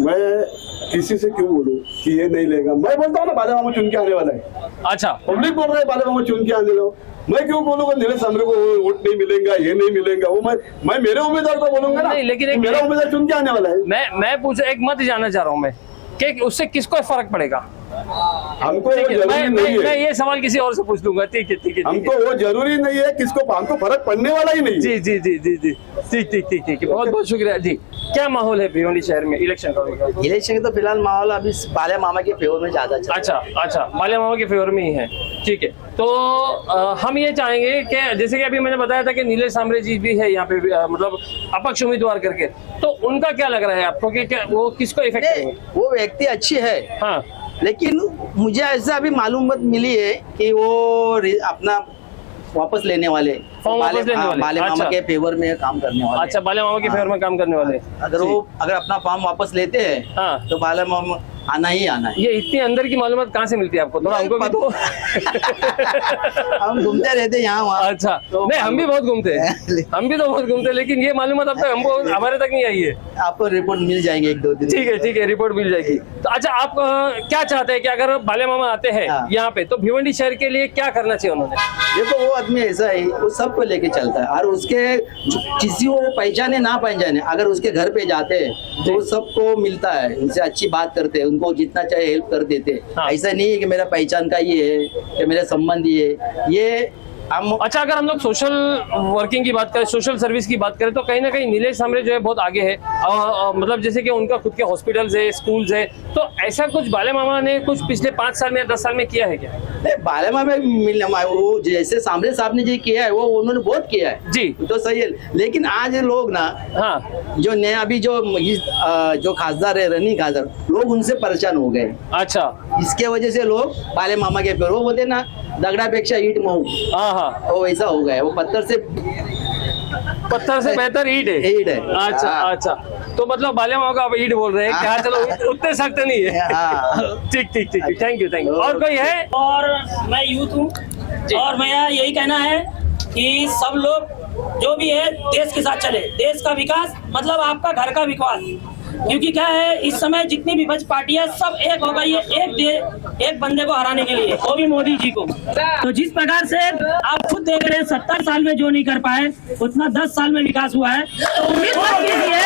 मैं किसी से क्यों बोलूं कि ये नहीं लेगा? मैं बोलता हूँ ना बाले मामा चुन के आने वाला है। अच्छा, पब्लिक बोल रहा है बाले मामा चुन के आने लो, मैं क्यों बोलूंगा नीलेश सांबरे को वोट नहीं मिलेगा, ये नहीं मिलेगा? वो मैं मेरे उम्मीदवार को बोलूंगा ना, नहीं, लेकिन मेरा उम्मीदवार चुन के आने वाला है। मैं पूछ एक मत जानना चाह रहा हूँ मैं कि उससे किसको फर्क पड़ेगा? हमको वो जरूरी नहीं है। मैं ये सवाल किसी और से पूछ लूंगा। ठीक है। हमको वो जरूरी नहीं है, किसको हमको फर्क पड़ने वाला ही नहीं है। जी ठीक। बहुत शुक्रिया जी। क्या माहौल है भिवंडी शहर में इलेक्शन का? इलेक्शन का तो फिलहाल माहौल अभी बाले मामा के फेवर में ज्यादा चल रहा है। अच्छा, बाले मामा के फेवर में ही है। ठीक है, तो हम ये चाहेंगे कि जैसे कि अभी मैंने बताया था कि नीलेश सांबरे जी भी है यहाँ पे मतलब अपक्ष उम्मीदवार करके, तो उनका क्या लग रहा है आपको कि क्या वो किसको इफेक्ट करेंगे? वो व्यक्ति अच्छी है, हाँ, लेकिन मुझे ऐसा अभी मालूम मिली है कि वो अपना वापस लेने वाले, बाले मामा के फेवर में काम करने वाले। अच्छा, बाले मामा के फेवर में काम करने वाले। अगर अपना फॉर्म वापस लेते हैं, हाँ, तो बाले मामा आना ही आना है। ये इतनी अंदर की मालूमात कहाँ से मिलती है आपको? थोड़ा हमको भी तो हम घूमते रहते यहाँ वहाँ। अच्छा, तो नहीं, हम भी बहुत घूमते हैं, लेकिन ये मालूमात अब तक हमको हमारे तक नहीं आई है। आपको रिपोर्ट मिल जाएंगे 1-2 दिन। ठीक है, रिपोर्ट मिल जाएगी। तो अच्छा, आप क्या चाहते हैं कि अगर बाले मामा आते हैं यहाँ पे तो भिवंडी शहर के लिए क्या करना चाहिए उन्होंने? देखो, वो आदमी ऐसा है, वो सबको लेके चलता है, और उसके किसी को पहचाने ना पहचाने, अगर उसके घर पे जाते हैं तो वो सबको मिलता है, उनसे अच्छी बात करते हैं, उनको जितना चाहे हेल्प कर देते। ऐसा नहीं है कि मेरा पहचान का ये है कि मेरे संबंधी है ये हम। अच्छा, अगर हम लोग सोशल वर्किंग की बात करें, सोशल सर्विस की बात करें, तो कहीं ना कहीं नीलेश सांबरे जो है बहुत आगे है। मतलब जैसे कि उनका खुद के हॉस्पिटल्स है, स्कूल्स है, तो ऐसा कुछ बाले मामा ने कुछ पिछले 5 साल में 10 साल में किया है क्या? बाले मामा वो जैसे सांबरे साहब ने जो किया है वो उन्होंने बहुत किया है जी, तो सही है। लेकिन आज लोग ना, हाँ, जो नया अभी जो खासदार है, रनी खासदार, लोग उनसे परेशान हो गए। अच्छा, इसके वजह से लोग बाले मामा के वो बोलते ना, दगड़ापेक्षा ईट महू, वो वैसा हो गया। वो पत्थर से बेहतर ईट है। अच्छा, तो मतलब बाले मामा का आप ईट बोल रहे हैं क्या? चलो, उतने सख्त नहीं है। ठीक, थैंक यू। और कोई है? और मैं यूथ हूँ, और मेरा यही कहना है कि सब लोग जो भी है देश के साथ चले। देश का विकास मतलब आपका घर का विकास, क्योंकि क्या है, इस समय जितनी भी विपक्ष पार्टियां सब एक हो गई है एक बंदे को हराने के लिए, वो भी मोदी जी को। तो जिस प्रकार से आप खुद देख रहे हैं 70 साल में जो नहीं कर पाए उतना 10 साल में विकास हुआ है। तो उम्मीद मत कीजिए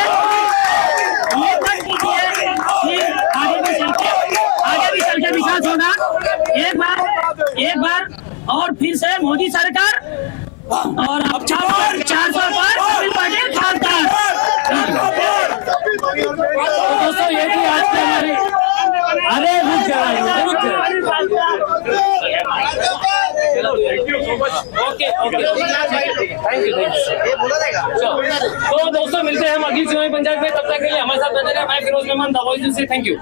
कि आगे भी चल के विकास होगा। एक बार और फिर से मोदी सरकार, और अब 400 पर पार्टी खासदार। दोस्तों, ये थी आज की हमारी। अरे रुक ओके, थैंक यू। तो दोस्तों, मिलते हैं हम अगली चुनावी पंचायत में। तब तक के लिए हमारे साथ बने रहे। मैं फिरोज मेहमान, द वॉइस से थैंक यू।